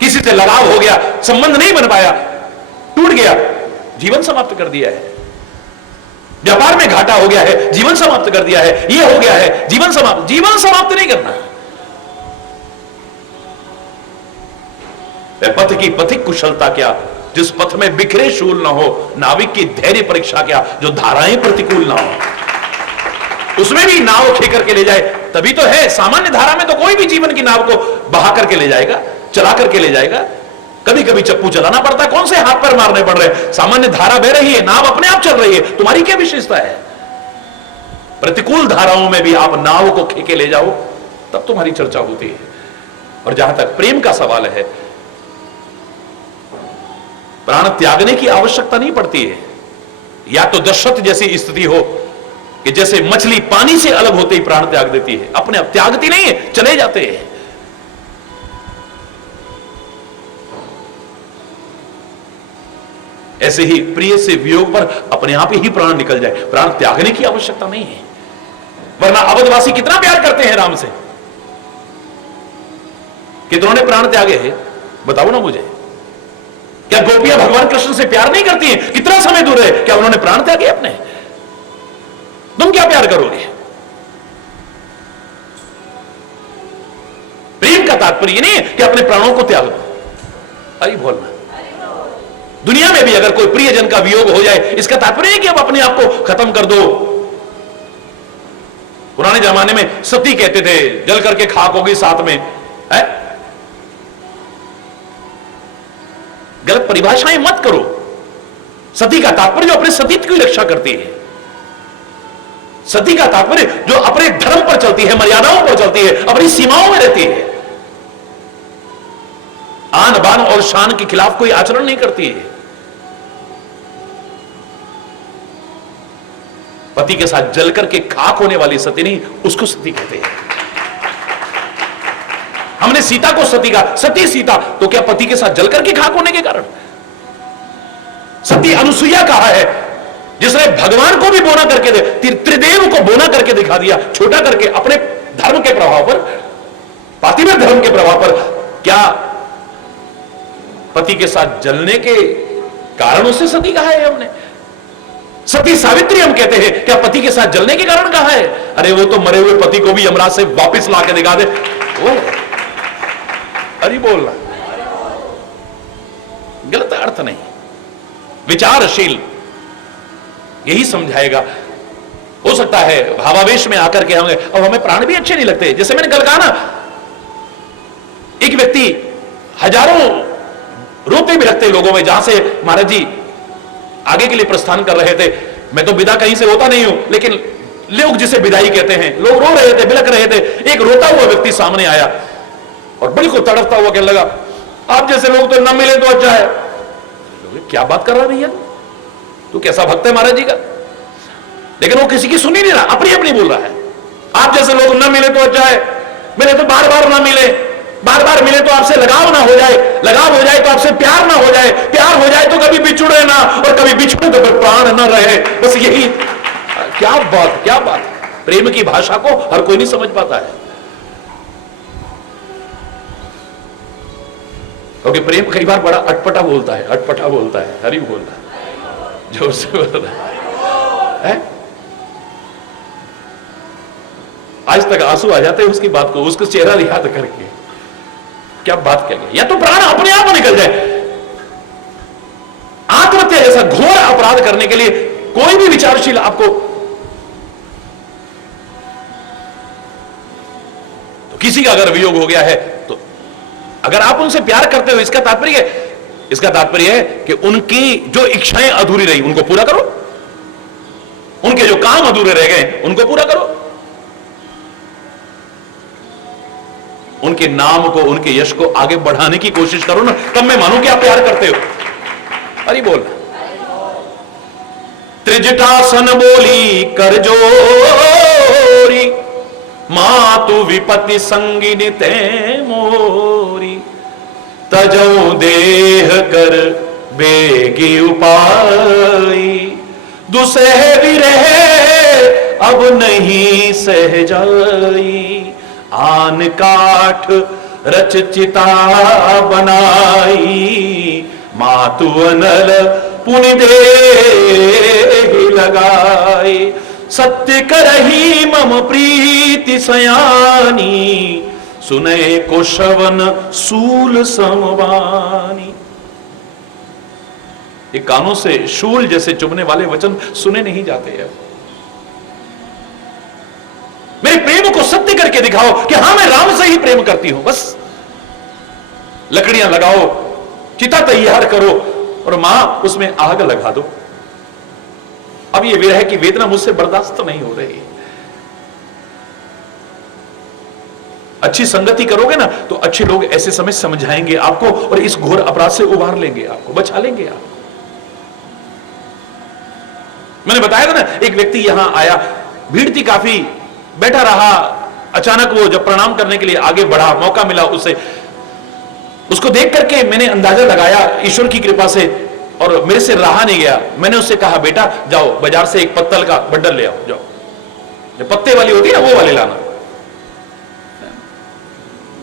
किसी से लगाव हो गया, संबंध नहीं बन पाया, टूट गया, जीवन समाप्त कर दिया है। व्यापार में घाटा हो गया है, जीवन समाप्त कर दिया है। ये हो गया है, जीवन समाप्त। जीवन समाप्त नहीं करना। पथ की पथिक कुशलता क्या, जिस पथ में बिखरे शूल ना हो, नाविक की धैर्य परीक्षा क्या, जो धाराएं प्रतिकूल ना हो। उसमें भी नाव खे करके ले जाए तभी तो है। सामान्य धारा में तो कोई भी जीवन की नाव को बहा करके ले जाएगा, चला करके ले जाएगा। कभी कभी चप्पू चलाना पड़ता है, कौन से हाथ पर मारने पड़ रहे हैं। सामान्य धारा बह रही है, नाव अपने आप चल रही है, तुम्हारी क्या विशेषता है। प्रतिकूल धाराओं में भी आप नाव को खे के ले जाओ, तब तुम्हारी चर्चा होती है। और जहां तक प्रेम का सवाल है, प्राण त्यागने की आवश्यकता नहीं पड़ती है। या तो दशरथ जैसी स्थिति हो कि जैसे मछली पानी से अलग होते ही प्राण त्याग देती है, अपने आप त्यागती नहीं है, चले जाते हैं। ऐसे ही प्रिय से वियोग पर अपने आप ही प्राण निकल जाए, प्राण त्यागने की आवश्यकता नहीं है। वरना अवधवासी कितना प्यार करते हैं राम से, कितनों ने प्राण त्यागे हैं बताओ ना मुझे। क्या गोपियां भगवान कृष्ण से प्यार नहीं करती हैं? कितना समय दूर है, क्या उन्होंने प्राण त्यागे अपने? तुम क्या प्यार करोगे? प्रेम का तात्पर्य नहीं है कि अपने प्राणों को त्याग दो। अरे बोलना, दुनिया में भी अगर कोई प्रियजन का वियोग हो जाए, इसका तात्पर्य नहीं कि अब अपने आप को खत्म कर दो। पुराने जमाने में सती कहते थे जल करके खाक होगी साथ में, है? गलत परिभाषाएं मत करो। सती का तात्पर्य जो अपने सतीत्व की रक्षा करती है, सती का तात्पर्य जो अपने धर्म पर चलती है, मर्यादाओं पर चलती है, अपनी सीमाओं में रहती है, आन बान और शान के खिलाफ कोई आचरण नहीं करती है। पति के साथ जलकर के खाक होने वाली सती नहीं, उसको सती कहते हैं। हमने सीता को सती कहा, सती सीता, तो क्या पति के साथ जलकर के खाक होने के कारण? सती अनुसुईया कहा है जिसने भगवान को भी बोना करके त्रिदेव को बोना करके दिखा दिया, छोटा करके अपने धर्म के प्रभाव पर, पातिव्रत धर्म के प्रभाव पर। क्या पति के साथ जलने के कारण उसे सती कहा है हमने? सती सावित्री हम कहते हैं, क्या पति के साथ जलने के कारण कहा है? अरे वो तो मरे हुए पति को भी यमराज से वापस ला के दिखा दे। वो अरे बोलना, गलत अर्थ नहीं, विचारशील यही समझाएगा। हो सकता है भावावेश में आकर के होंगे, अब हमें प्राण भी अच्छे नहीं लगते। जैसे मैंने कल कहा ना, एक व्यक्ति हजारों रोते भी रखते लोगों में, जहां से महाराज जी आगे के लिए प्रस्थान कर रहे थे। मैं तो विदा कहीं से होता नहीं हूं, लेकिन लोग जिसे विदाई कहते हैं, लोग रो रहे थे, बिलख रहे थे। एक रोता हुआ व्यक्ति सामने आया और बिल्कुल तड़पता हुआ कहने लगा, आप जैसे लोग तो न मिले तो अच्छा है। क्या बात कर रहा भैया, तू कैसा भक्त है महाराज जी का? लेकिन वो किसी की सुन ही नहीं रहा, अपनी अपनी बोल रहा है। आप जैसे लोग न मिले तो अच्छा है, मिले तो बार बार ना मिले, बार बार मिले तो आपसे लगाव ना हो जाए, लगाव हो जाए तो आपसे प्यार ना हो जाए, प्यार हो जाए तो कभी बिछुड़े ना, और कभी बिछुड़े तो फिर प्राण ना रहे। बस यही। क्या बात, क्या बात। प्रेम की भाषा को हर कोई नहीं समझ पाता है, क्योंकि प्रेम कई बार बड़ा अटपटा बोलता है, अटपटा बोलता है। हरि बोलता है, जोर से बोलता है। आज तक आंसू आ जाते हैं उसकी बात को, उसका चेहरा याद करके। क्या बात कह गए। या तो प्राण अपने आप निकल जाए। आत्महत्या जैसा घोर अपराध करने के लिए कोई भी विचारशील आपको, तो किसी का अगर वियोग हो गया है, तो अगर आप उनसे प्यार करते हो, इसका तात्पर्य है कि उनकी जो इच्छाएं अधूरी रही उनको पूरा करो, उनके जो काम अधूरे रह गए उनको पूरा करो, उनके नाम को, उनके यश को आगे बढ़ाने की कोशिश करो ना, तब मैं मानूं कि आप प्यार करते हो। अरे बोल। त्रिजटासन बोली कर जोरी, मातु विपत्ति संगिनी ते मोरी, तजौ देह कर बेगी उपाई, दुसह विरह अब नहीं सह जाई, आन काठ रच चिता बनाई, मातु अनल पुनि दे लगाई, सत्य करही मम प्रीति सयानी, सुने को श्रवण सूल समवानी। ये कानों से शूल जैसे चुभने वाले वचन सुने नहीं जाते हैं। मेरे प्रेम को सत्य करके दिखाओ कि हां मैं राम से ही प्रेम करती हूं। बस लकड़ियां लगाओ, चिता तैयार करो और मां उसमें आग लगा दो। अब ये विरह की वेदना मुझसे बर्दाश्त नहीं हो रही। अच्छी संगति करोगे ना तो अच्छे लोग ऐसे समय समझाएंगे आपको और इस घोर अपराध से उबार लेंगे, आपको बचा लेंगे। आप मैंने बताया था ना, एक व्यक्ति यहां आया, भीड़ थी काफी, बैठा रहा, अचानक वो जब प्रणाम करने के लिए आगे बढ़ा, मौका मिला उसे, उसको देख करके मैंने अंदाजा लगाया ईश्वर की कृपा से, और मेरे से रहा नहीं गया। मैंने उससे कहा, बेटा जाओ बाजार से एक पत्तल का बंडल ले आओ, जाओ, जो पत्ते वाली होती है ना वो वाले लाना।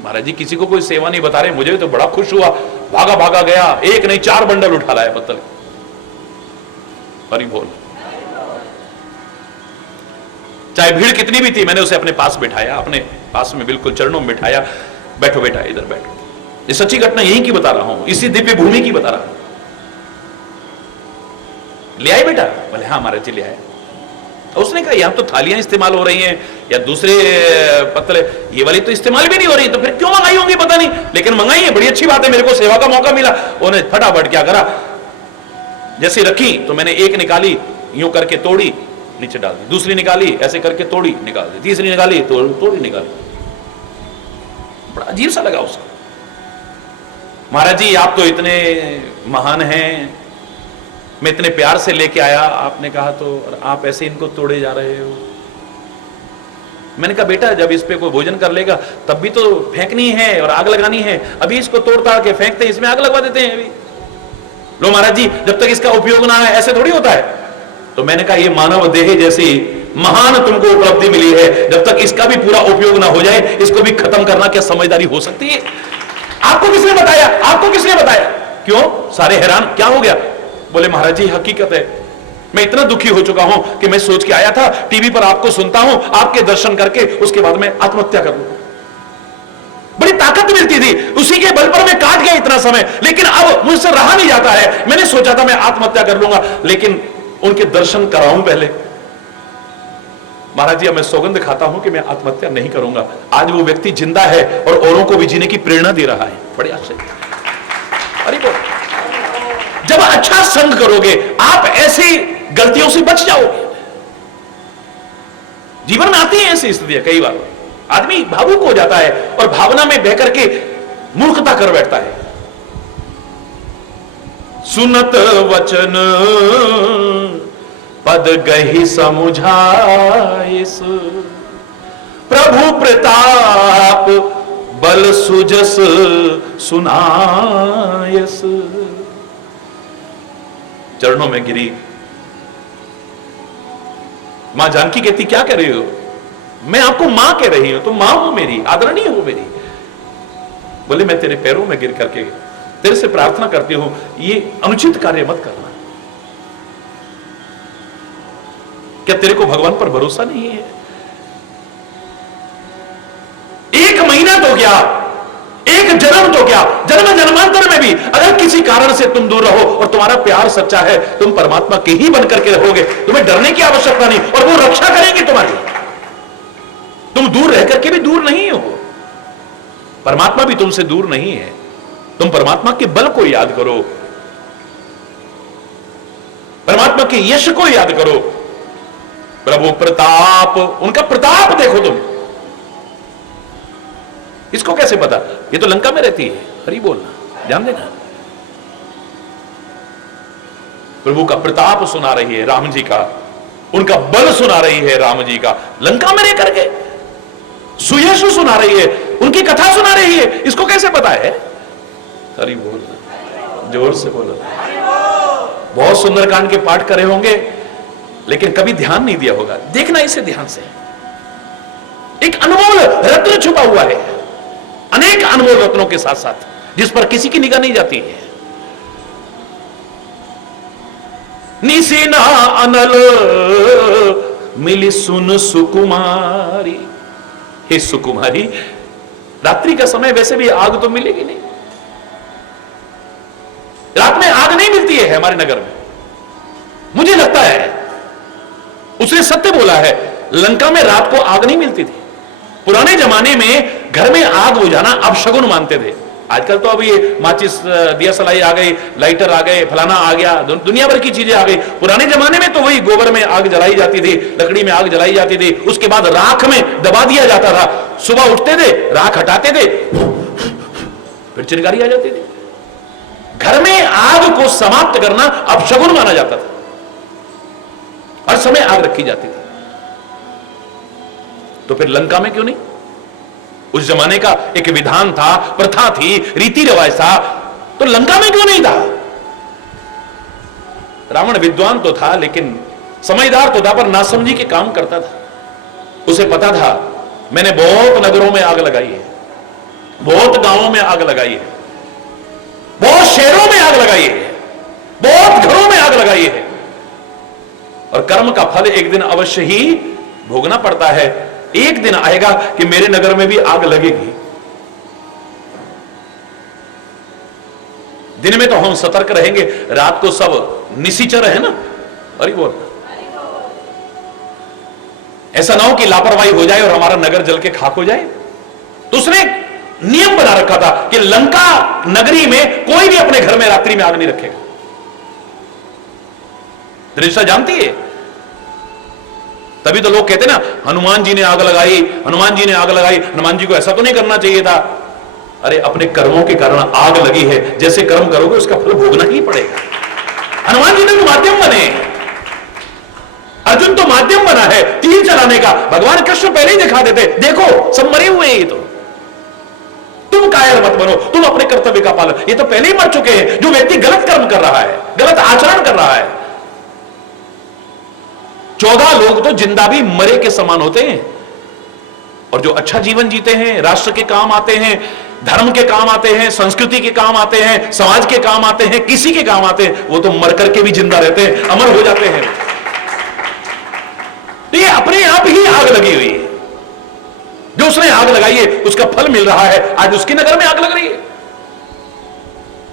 महाराज जी किसी को कोई सेवा नहीं बता रहे, मुझे तो बड़ा खुश हुआ, भागा भागा गया, एक नहीं 4 बंडल उठा लाया पत्तल। हरि बोल। चाहे भीड़ कितनी भी थी, मैंने उसे अपने पास बिठाया, अपने पास में बिल्कुल चरणों में बिठाया, बैठो बेटा इधर बैठो। ये सच्ची घटना यही की बता रहा हूं, इसी दिव्य भूमि की बता रहा हूं। ले आए बेटा? बोले हाँ महाराज जी ले आए। उसने कहा यहां तो थालियां इस्तेमाल हो रही हैं या दूसरे पत्तले, ये वाली तो इस्तेमाल भी नहीं हो रही, तो फिर क्यों मंगाई होंगी पता नहीं, लेकिन मंगाई है, बड़ी अच्छी बात है, मेरे को सेवा का मौका मिला। उन्हें फटाफट क्या करा, जैसे रखी तो मैंने एक निकाली, यूं करके तोड़ी, नीचे डाल दी, दूसरी निकाली, ऐसे करके तोड़ी, निकाल दी, तीसरी निकाली, तोड़ी, निकाली। बड़ा अजीब सा लगा उसको। महाराज जी आप तो इतने महान हैं, मैं इतने प्यार से लेके आया, आपने कहा तो, और आप ऐसे इनको तोड़े जा रहे हो। मैंने कहा बेटा जब इस पे कोई भोजन कर लेगा तब भी तो फेंकनी है और आग लगानी है, अभी इसको तोड़ ताड़ के फेंकते हैं, इसमें आग लगवा देते हैं अभी। लो महाराज जी जब तक इसका उपयोग ना है ऐसे थोड़ी होता है। तो मैंने कहा ये मानव देह जैसी महान तुमको उपलब्धि मिली है, जब तक इसका भी पूरा उपयोग ना हो जाए इसको भी खत्म करना क्या समझदारी हो सकती है? आपको किसने बताया? आपको किसने बताया? क्यों सारे हैरान, क्या हो गया? बोले महाराज जी हकीकत है, मैं इतना दुखी हो चुका हूं कि मैं सोच के आया था टीवी पर आपको सुनता हूं, आपके दर्शन करके उसके बाद मैं आत्महत्या कर लूं। बड़ी ताकत मिलती थी, उसी के बल पर मैं काट गया इतना समय, लेकिन अब मुझसे रहा नहीं जाता है। मैंने सोचा था मैं आत्महत्या कर लूंगा, लेकिन उनके दर्शन कराऊं पहले। महाराज जी मैं सौगंध खाता हूं कि मैं आत्महत्या नहीं करूंगा। आज वो व्यक्ति जिंदा है और औरों को भी जीने की प्रेरणा दे रहा है। बड़े आश्चर्य। अरे वो जब अच्छा संग करोगे आप ऐसी गलतियों से बच जाओगे। जीवन में आती है ऐसी स्थितियां, कई बार आदमी भावुक हो जाता है और भावना में बह करके मूर्खता कर बैठता है। सुनत वचन पद गही समुझाइस, प्रभु प्रताप बल सुजस सुनायस। चरणों में गिरी। मां जानकी कहती क्या कह रही हो? मैं आपको मां कह रही हूं, तुम मां हो मेरी, आदरणीय हो मेरी। बोले मैं तेरे पैरों में गिर करके तेरे से प्रार्थना करती हूं, ये अनुचित कार्य मत करना। क्या तेरे को भगवान पर भरोसा नहीं है? 1 महीना तो क्या, 1 जन्म तो क्या, जन्म जन्मांतर में भी अगर किसी कारण से तुम दूर रहो और तुम्हारा प्यार सच्चा है, तुम परमात्मा के ही बन करके रहोगे, तुम्हें डरने की आवश्यकता नहीं, और वो रक्षा करेंगे तुम्हारी। तुम दूर रह करके भी दूर नहीं हो, परमात्मा भी तुमसे दूर नहीं है। तुम परमात्मा के बल को याद करो, परमात्मा के यश को याद करो। प्रभु प्रताप, उनका प्रताप देखो तुम। इसको कैसे पता? ये तो लंका में रहती है। हरि बोलना, ध्यान देना। प्रभु का प्रताप सुना रही है राम जी का, उनका बल सुना रही है राम जी का, लंका में रह करके सुयश सुना रही है, उनकी कथा सुना रही है। इसको कैसे पता है? हरि बोलना, जोर से बोलो। बहुत सुंदरकांड के पाठ करे होंगे लेकिन कभी ध्यान नहीं दिया होगा। देखना इसे ध्यान से, एक अनमोल रत्न छुपा हुआ है, अनेक अनमोल रत्नों के साथ साथ, जिस पर किसी की निगाह नहीं जाती है। निसीना अनल मिली सुन सुकुमारी। हे सुकुमारी, रात्रि का समय वैसे भी आग तो मिलेगी नहीं, रात में आग नहीं मिलती है हमारे नगर में। मुझे लगता है उसने सत्य बोला है, लंका में रात को आग नहीं मिलती थी। पुराने जमाने में घर में आग बुझाना अपशगुन मानते थे। आजकल तो अभी माचिस, दिया सलाई आ गई, लाइटर आ गए, फलाना आ गया, दुनिया भर की चीजें आ गई। पुराने जमाने में तो वही गोबर में आग जलाई जाती थी, लकड़ी में आग जलाई जाती थी, उसके बाद राख में दबा दिया जाता था। सुबह उठते थे, राख हटाते थे, फिर चिंगारी आ जाती थी। घर में आग को समाप्त करना अपशगुन माना जाता था, हर समय आग रखी जाती थी। तो फिर लंका में क्यों नहीं? उस जमाने का एक विधान था, प्रथा थी, रीति रिवाज था, तो लंका में क्यों नहीं था? रावण विद्वान तो था, लेकिन समझदार तो था, पर नासमझी के काम करता था। उसे पता था मैंने बहुत नगरों में आग लगाई है, बहुत गांवों में आग लगाई है, बहुत शहरों में आग लगाई है, बहुत घरों में आग लगाई है, और कर्म का फल एक दिन अवश्य ही भोगना पड़ता है। एक दिन आएगा कि मेरे नगर में भी आग लगेगी। दिन में तो हम सतर्क रहेंगे, रात को सब निशिचर है ना। अरे बोल, ऐसा ना हो कि लापरवाही हो जाए और हमारा नगर जल के खाक हो जाए। तो उसने नियम बना रखा था कि लंका नगरी में कोई भी अपने घर में रात्रि में आग नहीं रखेगा। त्रिशा जानती है, तभी तो लोग कहते ना हनुमान जी ने आग लगाई, हनुमान जी ने आग लगाई। हनुमान जी को ऐसा तो नहीं करना चाहिए था। अरे अपने कर्मों के कारण आग लगी है, जैसे कर्म करोगे उसका फल भोगना ही पड़ेगा। हनुमान जी ने तो माध्यम बने, अर्जुन तो माध्यम बना है तीर चलाने का। भगवान कृष्ण पहले ही दिखा देते, देखो सब मरे हुए हैं, ये तो तुम कायर मत बनो, तुम अपने कर्तव्य का पालन। ये तो पहले ही मर चुके हैं। जो व्यक्ति गलत कर्म कर रहा है, गलत आचरण कर रहा है, 14 लोग तो जिंदा भी मरे के समान होते हैं। और जो अच्छा जीवन जीते हैं, राष्ट्र के काम आते हैं, धर्म के काम आते हैं, संस्कृति के काम आते हैं, समाज के काम आते हैं, किसी के काम आते हैं, वो तो मर करके भी जिंदा रहते हैं, अमर हो जाते हैं। तो ये अपने आप ही आग लगी हुई है। जो उसने आग लगाई है उसका फल मिल रहा है। आज उसके नगर में आग लग रही है।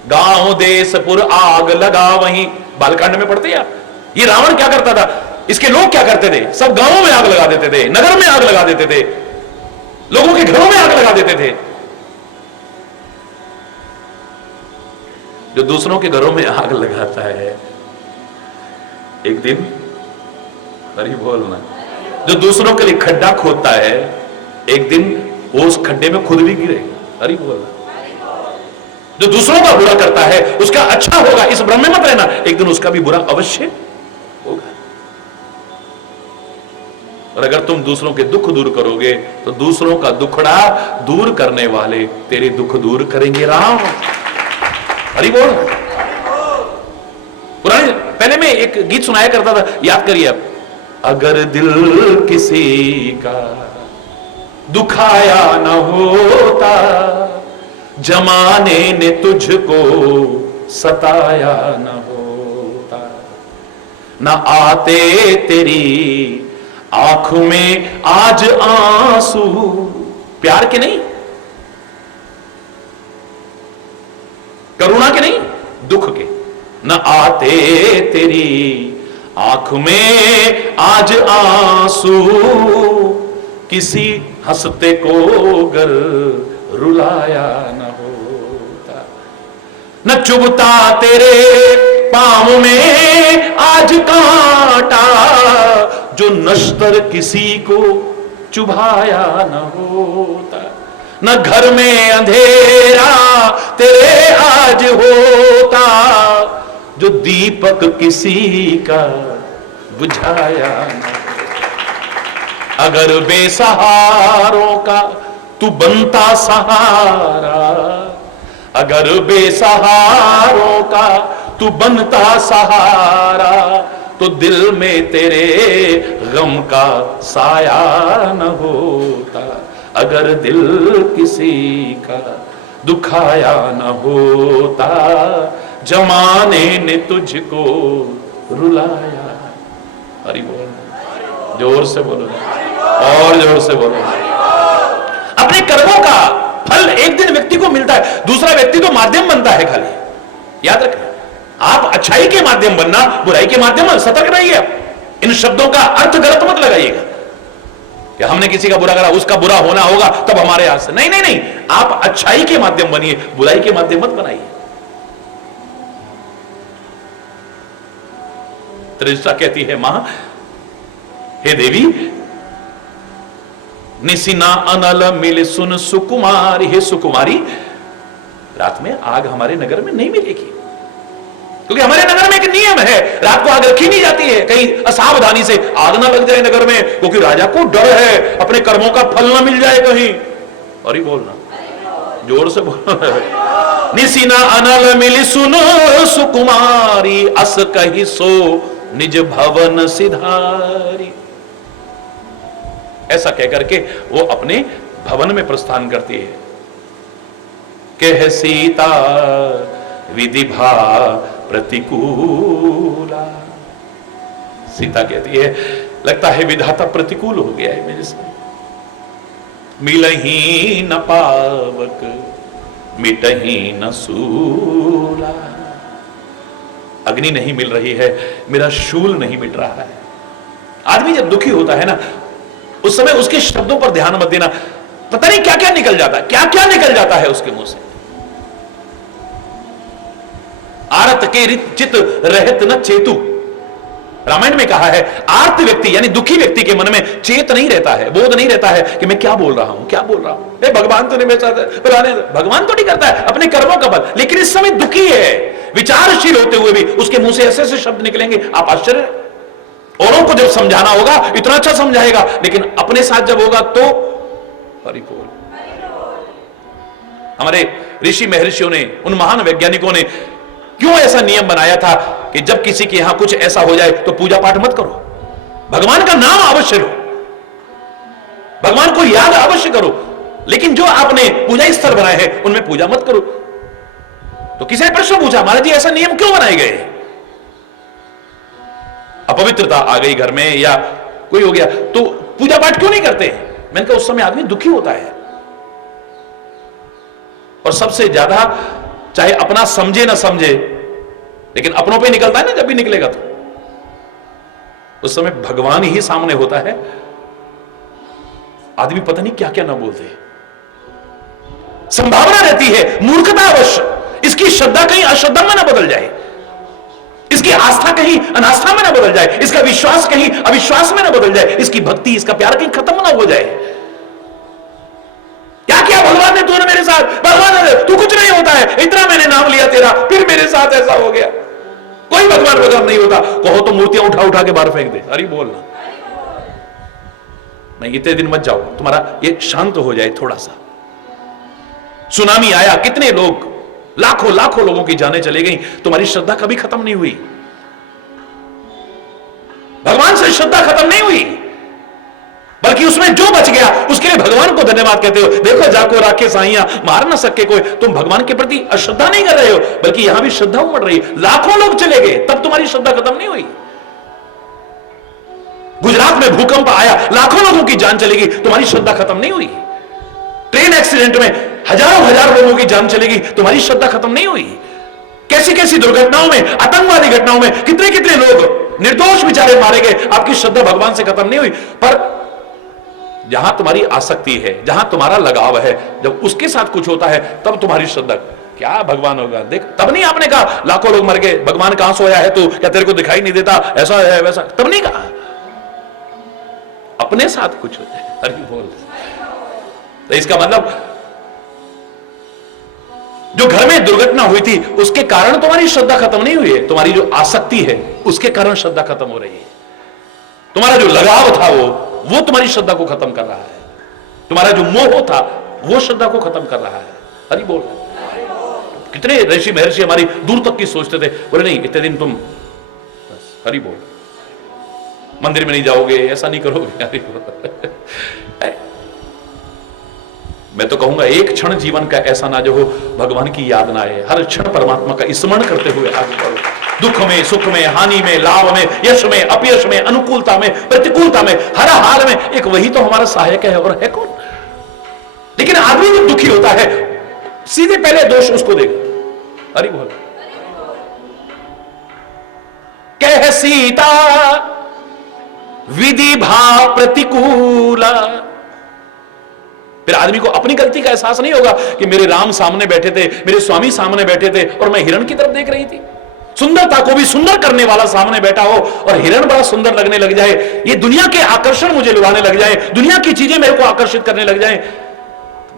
गांव देशपुर आग लगा, वहीं बालकांड में पढ़ते हैं। ये रावण क्या करता था, इसके लोग क्या करते थे, सब गांवों में आग लगा देते थे, नगर में आग लगा देते थे, लोगों के घरों में आग लगा देते थे। जो दूसरों के घरों में आग लगाता है, एक दिन, अरे बोलना, जो दूसरों के लिए खड्डा खोदता है, एक दिन वो उस खड्डे में खुद भी गिरेगा। अरे बोलना, जो दूसरों का बुरा करता है उसका अच्छा होगा, इस भ्रम में मत रहना, एक दिन उसका भी बुरा अवश्य होगा। और अगर तुम दूसरों के दुख दूर करोगे तो दूसरों का दुखड़ा दूर करने वाले तेरे दुख दूर करेंगे राम। हरि बोल। पुराने पहले मैं एक गीत सुनाया करता था, याद करिए आप। अगर दिल किसी का दुखाया न होता, जमाने ने तुझको सताया न होता, न आते तेरी आंख में आज आंसू, प्यार के नहीं, करुणा के नहीं, दुख के, न आते तेरी आंख में आज आंसू, किसी हंसते को गर रुलाया न होता, न चुभता तेरे पांव में आज कांटा, जो नश्तर किसी को चुभाया न होता, न घर में अंधेरा तेरे आज होता, जो दीपक किसी का बुझाया न। अगर बेसहारों का तू बनता सहारा, अगर बेसहारों का तू बनता सहारा, तो दिल में तेरे गम का साया न होता, अगर दिल किसी का दुखाया न होता, जमाने ने तुझको रुलाया। हरि बोल, जोर से बोलो, और जोर से बोलो। अपने कर्मों का फल एक दिन व्यक्ति को मिलता है, दूसरा व्यक्ति तो माध्यम बनता है खाली। याद रखना, आप अच्छाई के माध्यम बनना, बुराई के माध्यम, सतर्क रहिए। इन शब्दों का अर्थ गलत मत लगाइएगा। कि हमने किसी का बुरा करा, उसका बुरा होना होगा तब हमारे हाथ से। नहीं नहीं नहीं, आप अच्छाई के माध्यम बनिए, बुराई के माध्यम मत बनाइए। त्रिशा कहती है, मां हे देवी, निसिना अनल मिल सुन सुकुमारी, हे सुकुमारी, रात में आग हमारे नगर में नहीं मिलेगी, क्योंकि हमारे नगर में एक नियम है, रात को आग रखी नहीं जाती है, कहीं असावधानी से आग ना लग जाए नगर में, क्योंकि राजा को डर है अपने कर्मों का फल ना मिल जाए कहीं। और ही बोलना, जोर से बोलना। निसिना अनल मिल सुन सुकुमारी, अस कही सो निज भवन सिधारी। ऐसा कहकर के वो अपने भवन में प्रस्थान करती है। कह सीता विधि भा प्रतिकूला, सीता कहती है लगता है विधाता प्रतिकूल हो गया है मेरे से। मिलही न पावक मिटही न सूला, अग्नि नहीं मिल रही है, मेरा शूल नहीं मिट रहा है। आदमी जब दुखी होता है ना, उस समय उसके शब्दों पर ध्यान मत देना, पता नहीं क्या क्या निकल जाता है, क्या क्या निकल जाता है उसके मुंह से। आरत के चित रहत न चेतु, रामायण में कहा है आर्त व्यक्ति यानी दुखी व्यक्ति के मन में चेत नहीं रहता है, बोध नहीं रहता है कि मैं क्या बोल रहा हूं, क्या बोल रहा हूं। भगवान तो नहीं बेचा, भगवान तो नहीं करता है अपने कर्मों का बल, लेकिन इस समय दुखी है, विचारशील होते हुए भी उसके मुंह से ऐसे ऐसे शब्द निकलेंगे, आप आश्चर्य। औरों को जब समझाना होगा इतना अच्छा समझाएगा, लेकिन अपने साथ जब होगा तो हरि बोल। हमारे ऋषि महर्षियों ने, उन महान वैज्ञानिकों ने क्यों ऐसा नियम बनाया था कि जब किसी के यहां कुछ ऐसा हो जाए तो पूजा पाठ मत करो, भगवान का नाम अवश्य लो, भगवान को याद अवश्य करो, लेकिन जो आपने पूजा स्थल बनाए हैं उनमें पूजा मत करो। तो किसी ने प्रश्न पूछा, महाराज जी ऐसा नियम क्यों बनाए गए? अपवित्रता आ गई घर में या कोई हो गया तो पूजा पाठ क्यों नहीं करते? मैंने कहा उस समय आदमी दुखी होता है, और सबसे ज्यादा चाहे अपना समझे ना समझे, लेकिन अपनों पे निकलता है ना, जब भी निकलेगा तो उस समय भगवान ही सामने होता है, आदमी पता नहीं क्या क्या ना बोलते। संभावना रहती है मूर्खता अवश्य, इसकी श्रद्धा कहीं अश्रद्धा में ना बदल जाए, इसकी आस्था कहीं अनास्था में ना बदल जाए, इसका विश्वास कहीं अविश्वास में ना बदल जाए, इसकी भक्ति, इसका प्यार कहीं खत्म ना हो जाए। क्या किया भगवान ने तूने मेरे साथ? भगवान ने, तू कुछ नहीं होता है, इतना मैंने नाम लिया तेरा, फिर मेरे साथ ऐसा हो गया। कोई भगवान वगैरह नहीं होता, कहो तो मूर्तियां उठा उठा के बाहर फेंक दे। अरे बोलना नहीं, इतने दिन मत जाओ, तुम्हारा ये शांत हो जाए थोड़ा सा। सुनामी आया, कितने लोग, लाखों लाखों लोगों की जानें चली गई, तुम्हारी श्रद्धा कभी खत्म नहीं हुई, भगवान से श्रद्धा खत्म नहीं हुई, बल्कि उसमें जो बच गया उसके लिए भगवान को धन्यवाद कहते हो। देखो जाको राखे साइया मार ना सके कोई, तुम भगवान के प्रति अश्रद्धा नहीं कर रहे हो, बल्कि यहां भी श्रद्धा उमड़ रही। लाखों लोग चले गए तब तुम्हारी श्रद्धा खत्म नहीं हुई। गुजरात में भूकंप आया, लाखों लोगों की जान चलेगी, तुम्हारी श्रद्धा खत्म नहीं हुई। ट्रेन एक्सीडेंट में हजार लोगों की जान चलेगी, तुम्हारी श्रद्धा खत्म नहीं हुई। कैसी कैसी दुर्घटनाओं में, आतंकवादी घटनाओं में कितने कितने लोग निर्दोष बेचारे मारे गए, आपकी श्रद्धा भगवान से खत्म नहीं हुई। पर जहां तुम्हारी आसक्ति है, जहां तुम्हारा लगाव है, जब उसके साथ कुछ होता है तब तुम्हारी श्रद्धा, क्या भगवान होगा देख, तब नहीं आपने कहा लाखों लोग मर गए, भगवान कहां सोया है तू, क्या तेरे को दिखाई नहीं देता, ऐसा है वैसा, तब नहीं कहा। अपने साथ कुछ हो जाए, अरे बोल। तो इसका मतलब जो घर में दुर्घटना हुई थी उसके कारण तुम्हारी श्रद्धा खत्म नहीं हुई है, तुम्हारी जो आसक्ति है उसके कारण श्रद्धा खत्म हो रही है। तुम्हारा जो लगाव था वो तुम्हारी श्रद्धा को खत्म कर रहा है, तुम्हारा जो मोह था वो श्रद्धा को खत्म कर रहा है। हरि बोल। कितने ऋषि महर्षि हमारी दूर तक की सोचते थे, बोले नहीं इतने दिन तुम बस हरि बोल, मंदिर में नहीं जाओगे, ऐसा नहीं करोगे, हरि बोल। मैं तो कहूंगा एक क्षण जीवन का ऐसा ना जो हो भगवान की याद ना आए, हर क्षण परमात्मा का स्मरण करते हुए आगे बढ़ो। दुख में, सुख में, हानि में, लाभ में, यश में, अपयश में, अनुकूलता में, प्रतिकूलता में, हर हाल में एक वही तो हमारा सहायक है, और है कौन? लेकिन आदमी जब दुखी होता है सीधे पहले दोष उसको देगा। हरि बोल। कह सीता विधि भा प्रतिकूला। फिर आदमी को अपनी गलती का एहसास नहीं होगा कि मेरे राम सामने बैठे थे, मेरे स्वामी सामने बैठे थे और मैं हिरण की तरफ देख रही थी। सुंदरता को भी सुंदर करने वाला सामने बैठा हो और हिरण बड़ा सुंदर लगने लग जाए, ये दुनिया के आकर्षण मुझे लुभाने लग जाए, दुनिया की चीजें मेरे को आकर्षित करने लग जाए,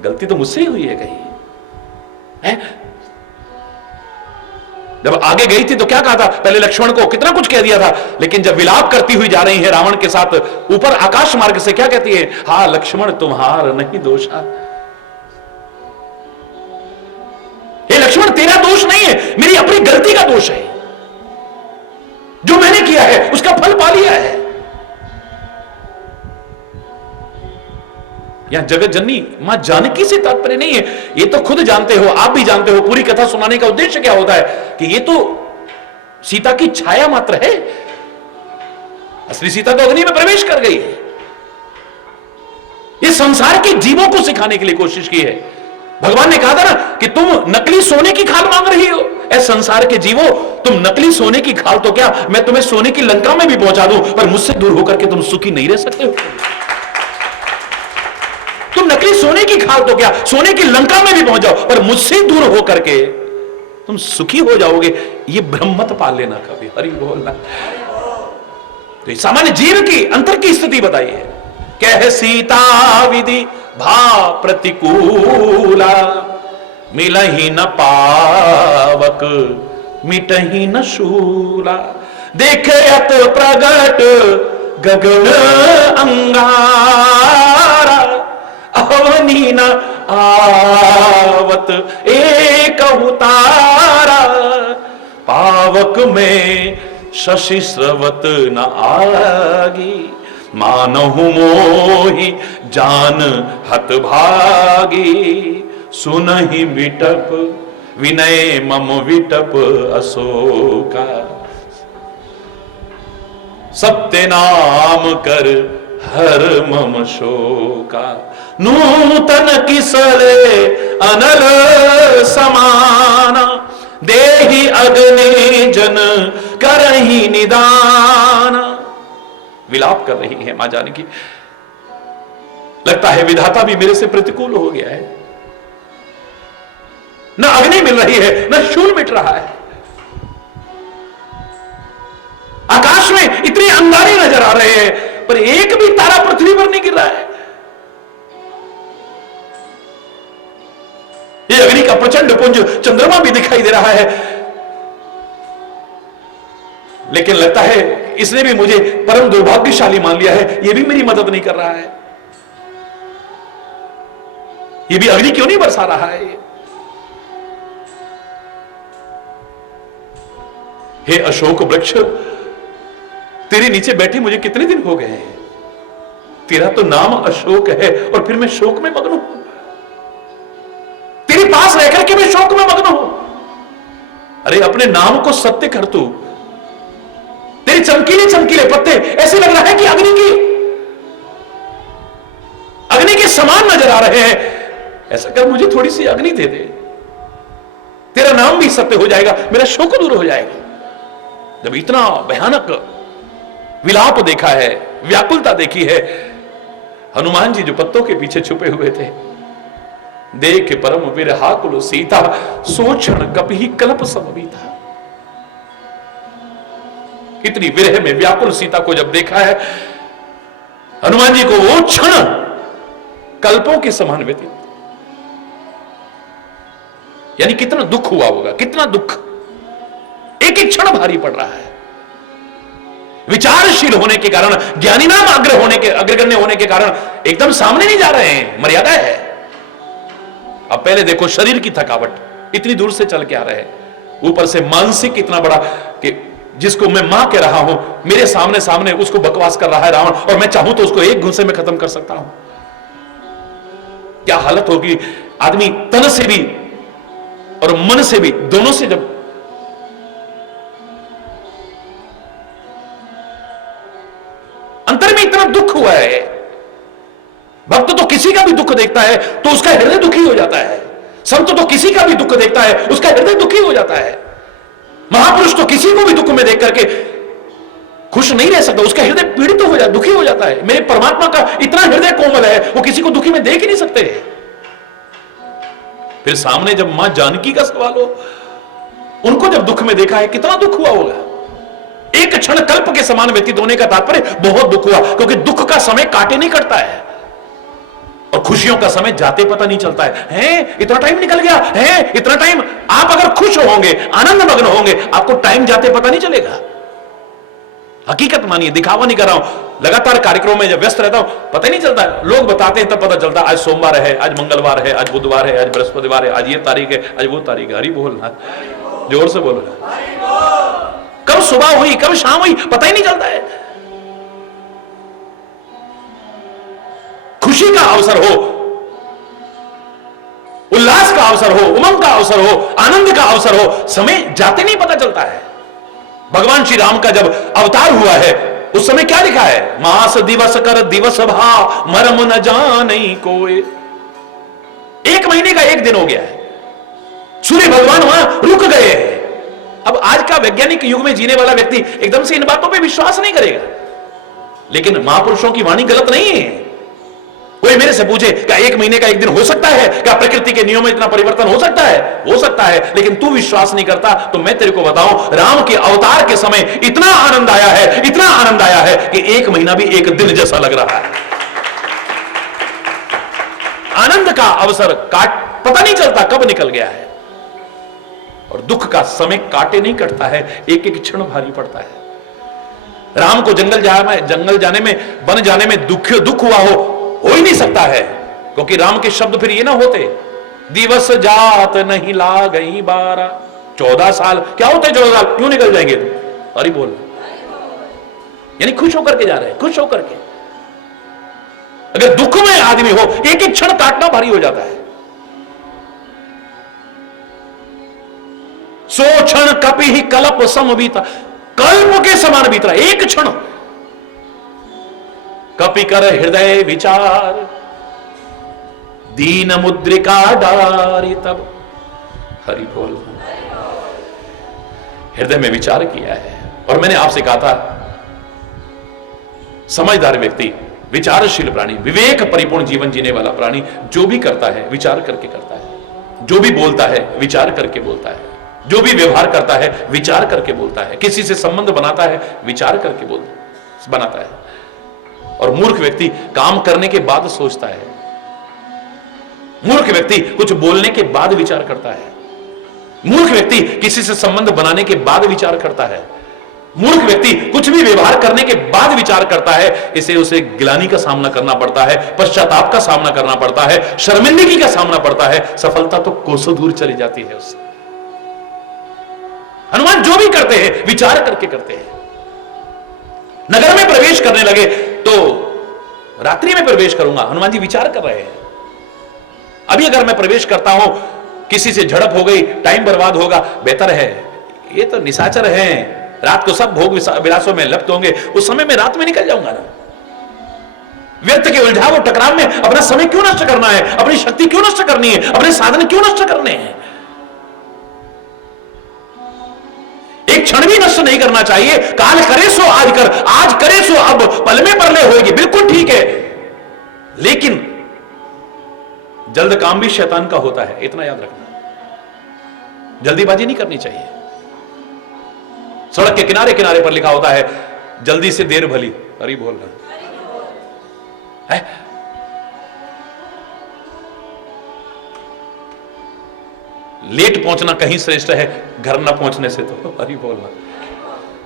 गलती तो मुझसे ही हुई है कहीं है? जब आगे गई थी तो क्या कहा था, पहले लक्ष्मण को कितना कुछ कह दिया था, लेकिन जब विलाप करती हुई जा रही है रावण के साथ ऊपर आकाश मार्ग से, क्या कहती है, हा लक्ष्मण तुम्हार नहीं दोषा। हे लक्ष्मण तेरा दोष नहीं है, मेरी अपनी गलती का दोष है, जो मैंने किया है उसका फल पा लिया है। यहां जगत जननी मां जानकी से तात्पर्य नहीं है, ये तो खुद जानते हो, आप भी जानते हो, पूरी कथा सुनाने का उद्देश्य क्या होता है कि ये तो सीता की छाया मात्र है, असली सीता तो अग्नि में प्रवेश कर गई है। ये संसार के जीवों को सिखाने के लिए कोशिश की है। भगवान ने कहा था ना कि तुम नकली सोने की खाल मांग रही हो, ऐ संसार के जीवो, तुम नकली सोने की खाल तो क्या, मैं तुम्हें सोने की लंका में भी पहुंचा दूं, पर मुझसे दूर होकर के तुम सुखी नहीं रह सकते हो। तुम नकली सोने की खाल तो क्या, सोने की लंका में भी पहुंच जाओ, पर मुझसे दूर होकर के तुम सुखी हो जाओगे, ये भ्रम मत पाल लेना कभी। हरि बोलना। तो सामान्य जीव की अंतर की स्थिति बताइए, कह सीता विधि भा प्रतिकूला, मिलहि न पावक मिटहि न शूला, देखत प्रगट गगन अंगारा, अवनी न आवत एक तारा, पावक में शशि स्रवत न आगी, मानहु मोहि जान हत भागी, सुनहि विटप विनय मम विटप अशोका, सत्य नाम कर हर मम शोका, नूतन किसले अनल समाना, देहि अग्नि जन करहि निदाना। विलाप कर रही है मां जानकी, लगता है विधाता भी मेरे से प्रतिकूल हो गया है, न अग्नि मिल रही है न शूल मिट रहा है, आकाश में इतने अंगारे नजर आ रहे हैं पर एक भी तारा पृथ्वी पर नहीं गिर रहा है। ये अग्नि का प्रचंड पुंज चंद्रमा भी दिखाई दे रहा है, लेकिन लगता है इसने भी मुझे परम दुर्भाग्यशाली मान लिया है, ये भी मेरी मदद नहीं कर रहा है, ये भी अग्नि क्यों नहीं बरसा रहा है। हे अशोक वृक्ष, तेरे नीचे बैठे मुझे कितने दिन हो गए हैं, तेरा तो नाम अशोक है और फिर मैं शोक में मग्न हूं, तेरे पास रहकर के मैं शोक में मग्न हूं। अरे अपने नाम को सत्य कर तू, तेरे चमकीले चमकीले पत्ते ऐसे लग रहा है कि अग्नि के समान नजर आ रहे हैं, ऐसा कर मुझे थोड़ी सी अग्नि दे दे, तेरा नाम भी सत्य हो जाएगा, मेरा शोक दूर हो जाएगा। जब इतना भयानक विलाप देखा है, व्याकुलता देखी है, हनुमान जी जो पत्तों के पीछे छुपे हुए थे, देख परम विरहाकुल सीता, सोचन कपि कल्प समबीता। इतनी विरह में व्याकुल सीता को जब देखा है, हनुमान जी को वो क्षण कल्पों के समान व्यतीत, यानी कितना दुख हुआ होगा, कितना दुख, एक एक क्षण भारी पड़ रहा है। विचारशील होने के कारण, ज्ञानी नाम अग्रगण्य होने के कारण एकदम सामने नहीं जा रहे हैं, मर्यादा है। अब पहले देखो शरीर की थकावट, इतनी दूर से चल के आ रहे हैं, ऊपर से मानसिक इतना बड़ा कि जिसको मैं मां कह रहा हूं, मेरे सामने सामने उसको बकवास कर रहा है रावण, और मैं चाहूं तो उसको एक घुसे में खत्म कर सकता हूं। क्या हालत होगी आदमी तन से भी और मन से भी, दोनों से जब अंतर में इतना दुख हुआ है। भक्त तो किसी का भी दुख देखता है तो उसका हृदय दुखी हो जाता है, संत तो किसी का भी दुख देखता है उसका हृदय दुखी हो जाता है, महापुरुष तो किसी को भी दुख में देख करके खुश नहीं रह सकता, उसका हृदय पीड़ित हो जाता, दुखी हो जाता है। मेरे परमात्मा का इतना हृदय कोमल है, वो किसी को दुखी में देख ही नहीं सकते। फिर सामने जब मां जानकी का सवाल हो, उनको जब दुख में देखा है, कितना दुख हुआ होगा। एक क्षण कल्प के समान व्यतीत होने का तात्पर्य बहुत दुख हुआ, क्योंकि दुख का समय काटे नहीं कटता है और खुशियों का समय जाते पता नहीं चलता है। इतना टाइम निकल गया है, इतना टाइम। आप अगर खुश होंगे, आनंद मग्न होंगे, आपको टाइम जाते पता नहीं चलेगा। हकीकत मानिए, दिखावा नहीं कर रहा हूं। लगातार कार्यक्रमों में जब व्यस्त रहता हूं, पता ही नहीं चलता। लोग बताते हैं तब पता चलता, आज सोमवार है, आज मंगलवार है, आज बुधवार है, आज बृहस्पतिवार है, आज ये तारीख है, आज वो तारीख है। हरि बोलना, जोर से बोलो। कब सुबह हुई, कब शाम हुई, पता ही नहीं चलता है। खुशी का अवसर हो, उल्लास का अवसर हो, उमंग का अवसर हो, आनंद का अवसर हो, समय जाते नहीं पता चलता है। भगवान श्री राम का जब अवतार हुआ है, उस समय क्या लिखा है? मास दिवस कर दिवस भा, मर्म न जाने कोई। एक महीने का एक दिन हो गया है, सूर्य भगवान वहां रुक गए हैं। अब आज का वैज्ञानिक युग में जीने वाला व्यक्ति एकदम से इन बातों पे विश्वास नहीं करेगा, लेकिन महापुरुषों की वाणी गलत नहीं है। कोई मेरे से पूछे क्या एक महीने का एक दिन हो सकता है? क्या प्रकृति के नियम में इतना परिवर्तन हो सकता है? हो सकता है, लेकिन तू विश्वास नहीं करता तो मैं तेरे को बताऊं, राम के अवतार के समय इतना आनंद आया है, इतना आनंद आया है कि एक महीना भी एक दिन जैसा लग रहा है। आनंद का अवसर पता नहीं चलता कब निकल गया है, और दुख का समय काटे नहीं कटता है, एक एक क्षण भारी पड़ता है। राम को जंगल जाने में, वन जाने में दुख हुआ हो ही नहीं सकता है, क्योंकि राम के शब्द फिर ये ना होते, दिवस जात नहीं ला गई 14 साल। क्या होते हैं 14 साल? क्यों निकल जाएंगे तुम? अरे बोल, यानी खुश होकर के जा रहे हैं, खुश होकर के। अगर दुख में आदमी हो, एक एक क्षण काटना भारी हो जाता है। सो क्षण कपि ही कल्प सम बीता, कल्प के समान बीत रहा एक क्षण। कपि कर हृदय विचार, दीन मुद्रिका डारी तब। हरि बोल। हृदय में विचार किया है, और मैंने आपसे कहा था, समझदार व्यक्ति, विचारशील प्राणी, विवेक परिपूर्ण जीवन जीने वाला प्राणी जो भी करता है विचार करके करता है, जो भी बोलता है विचार करके बोलता है, जो भी व्यवहार करता है विचार करके बोलता है, किसी से संबंध बनाता है विचार करके बनाता है। और मूर्ख व्यक्ति काम करने के बाद सोचता है, मूर्ख व्यक्ति कुछ बोलने के बाद विचार करता है, मूर्ख व्यक्ति किसी से संबंध बनाने के बाद विचार करता है, मूर्ख व्यक्ति कुछ भी व्यवहार करने के बाद विचार करता है। इसे उसे गिलानी का सामना करना पड़ता है, पश्चाताप का सामना करना पड़ता है, शर्मिंदगी का सामना पड़ता है, सफलता तो कोसों दूर चली जाती है उससे। हनुमान जो भी करते हैं विचार करके करते हैं। नगर में प्रवेश करने लगे तो रात्रि में प्रवेश करूंगा, हनुमान जी विचार कर रहे हैं। अभी अगर मैं प्रवेश करता हूं, किसी से झड़प हो गई, टाइम बर्बाद होगा, बेहतर है, ये तो निशाचर हैं, रात को सब भोग विलासों में लिप्त होंगे, उस समय में रात में निकल जाऊंगा ना। व्यर्थ के उलझाव और टकराव में अपना समय क्यों नष्ट करना है, अपनी शक्ति क्यों नष्ट करनी है, अपने साधन क्यों नष्ट करने हैं। एक क्षण भी नष्ट नहीं करना चाहिए। काल करे सो आज कर, आज करे सो अब, पल में परले होगी, बिल्कुल ठीक है, लेकिन जल्द काम भी शैतान का होता है, इतना याद रखना। जल्दीबाजी नहीं करनी चाहिए। सड़क के किनारे किनारे पर लिखा होता है, जल्दी से देर भली। अरे बोल रहा है, लेट पहुंचना कहीं श्रेष्ठ है घर न पहुंचने से। तो अरे बोलना,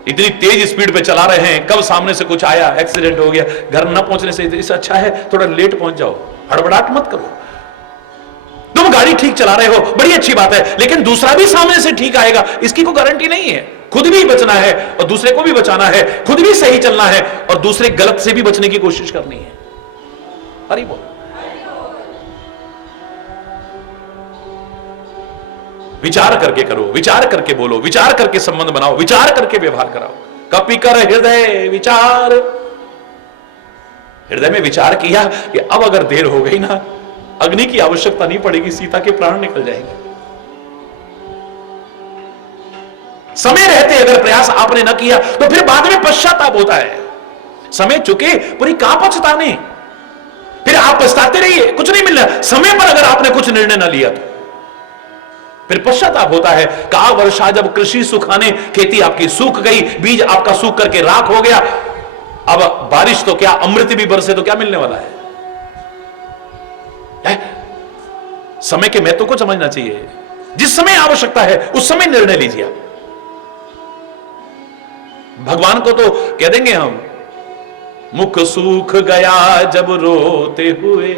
इतनी तेज स्पीड पे चला रहे हैं, कब सामने से कुछ आया, एक्सीडेंट हो गया, घर न पहुंचने से इससे अच्छा है थोड़ा लेट पहुंच जाओ। हड़बड़ाहट मत करो। तुम गाड़ी ठीक चला रहे हो, बड़ी अच्छी बात है, लेकिन दूसरा भी सामने से ठीक आएगा, इसकी कोई गारंटी नहीं है। खुद भी बचना है और दूसरे को भी बचाना है, खुद भी सही चलना है और दूसरे गलत से भी बचने की कोशिश करनी है। अरे बोल, विचार करके करो, विचार करके बोलो, विचार करके संबंध बनाओ, विचार करके व्यवहार कराओ। कपि कर हृदय विचार, हृदय में विचार किया कि अब अगर देर हो गई ना, अग्नि की आवश्यकता नहीं पड़ेगी, सीता के प्राण निकल जाएंगे। समय रहते अगर प्रयास आपने न किया तो फिर बाद में पश्चाताप होता है। समय चुके पूरी कहां पछताने, फिर आप पछताते रहिए, कुछ नहीं मिल रहा। समय पर अगर आपने कुछ निर्णय न लिया तो फिर पश्चाताप होता है। कहा वर्षा जब कृषि सुखाने, खेती आपकी सूख गई, बीज आपका सूख करके राख हो गया, अब बारिश तो क्या अमृत भी बरसे तो क्या मिलने वाला है? समय के महत्व को समझना चाहिए। जिस समय आवश्यकता है उस समय निर्णय लीजिए। भगवान को तो कह देंगे हम, मुख सूख गया जब रोते हुए,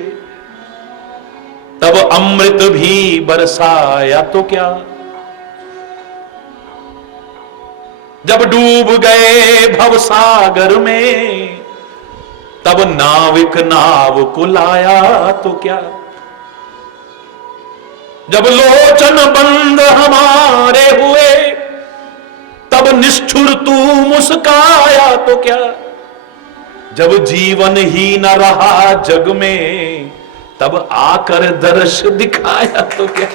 तब अमृत भी बरसाया तो क्या। जब डूब गए भवसागर में, तब नाविक नाव को लाया तो क्या। जब लोचन बंद हमारे हुए, तब निष्ठुर तू मुस्काया तो क्या। जब जीवन ही न रहा जग में, तब आकर दर्श दिखाया तो क्या।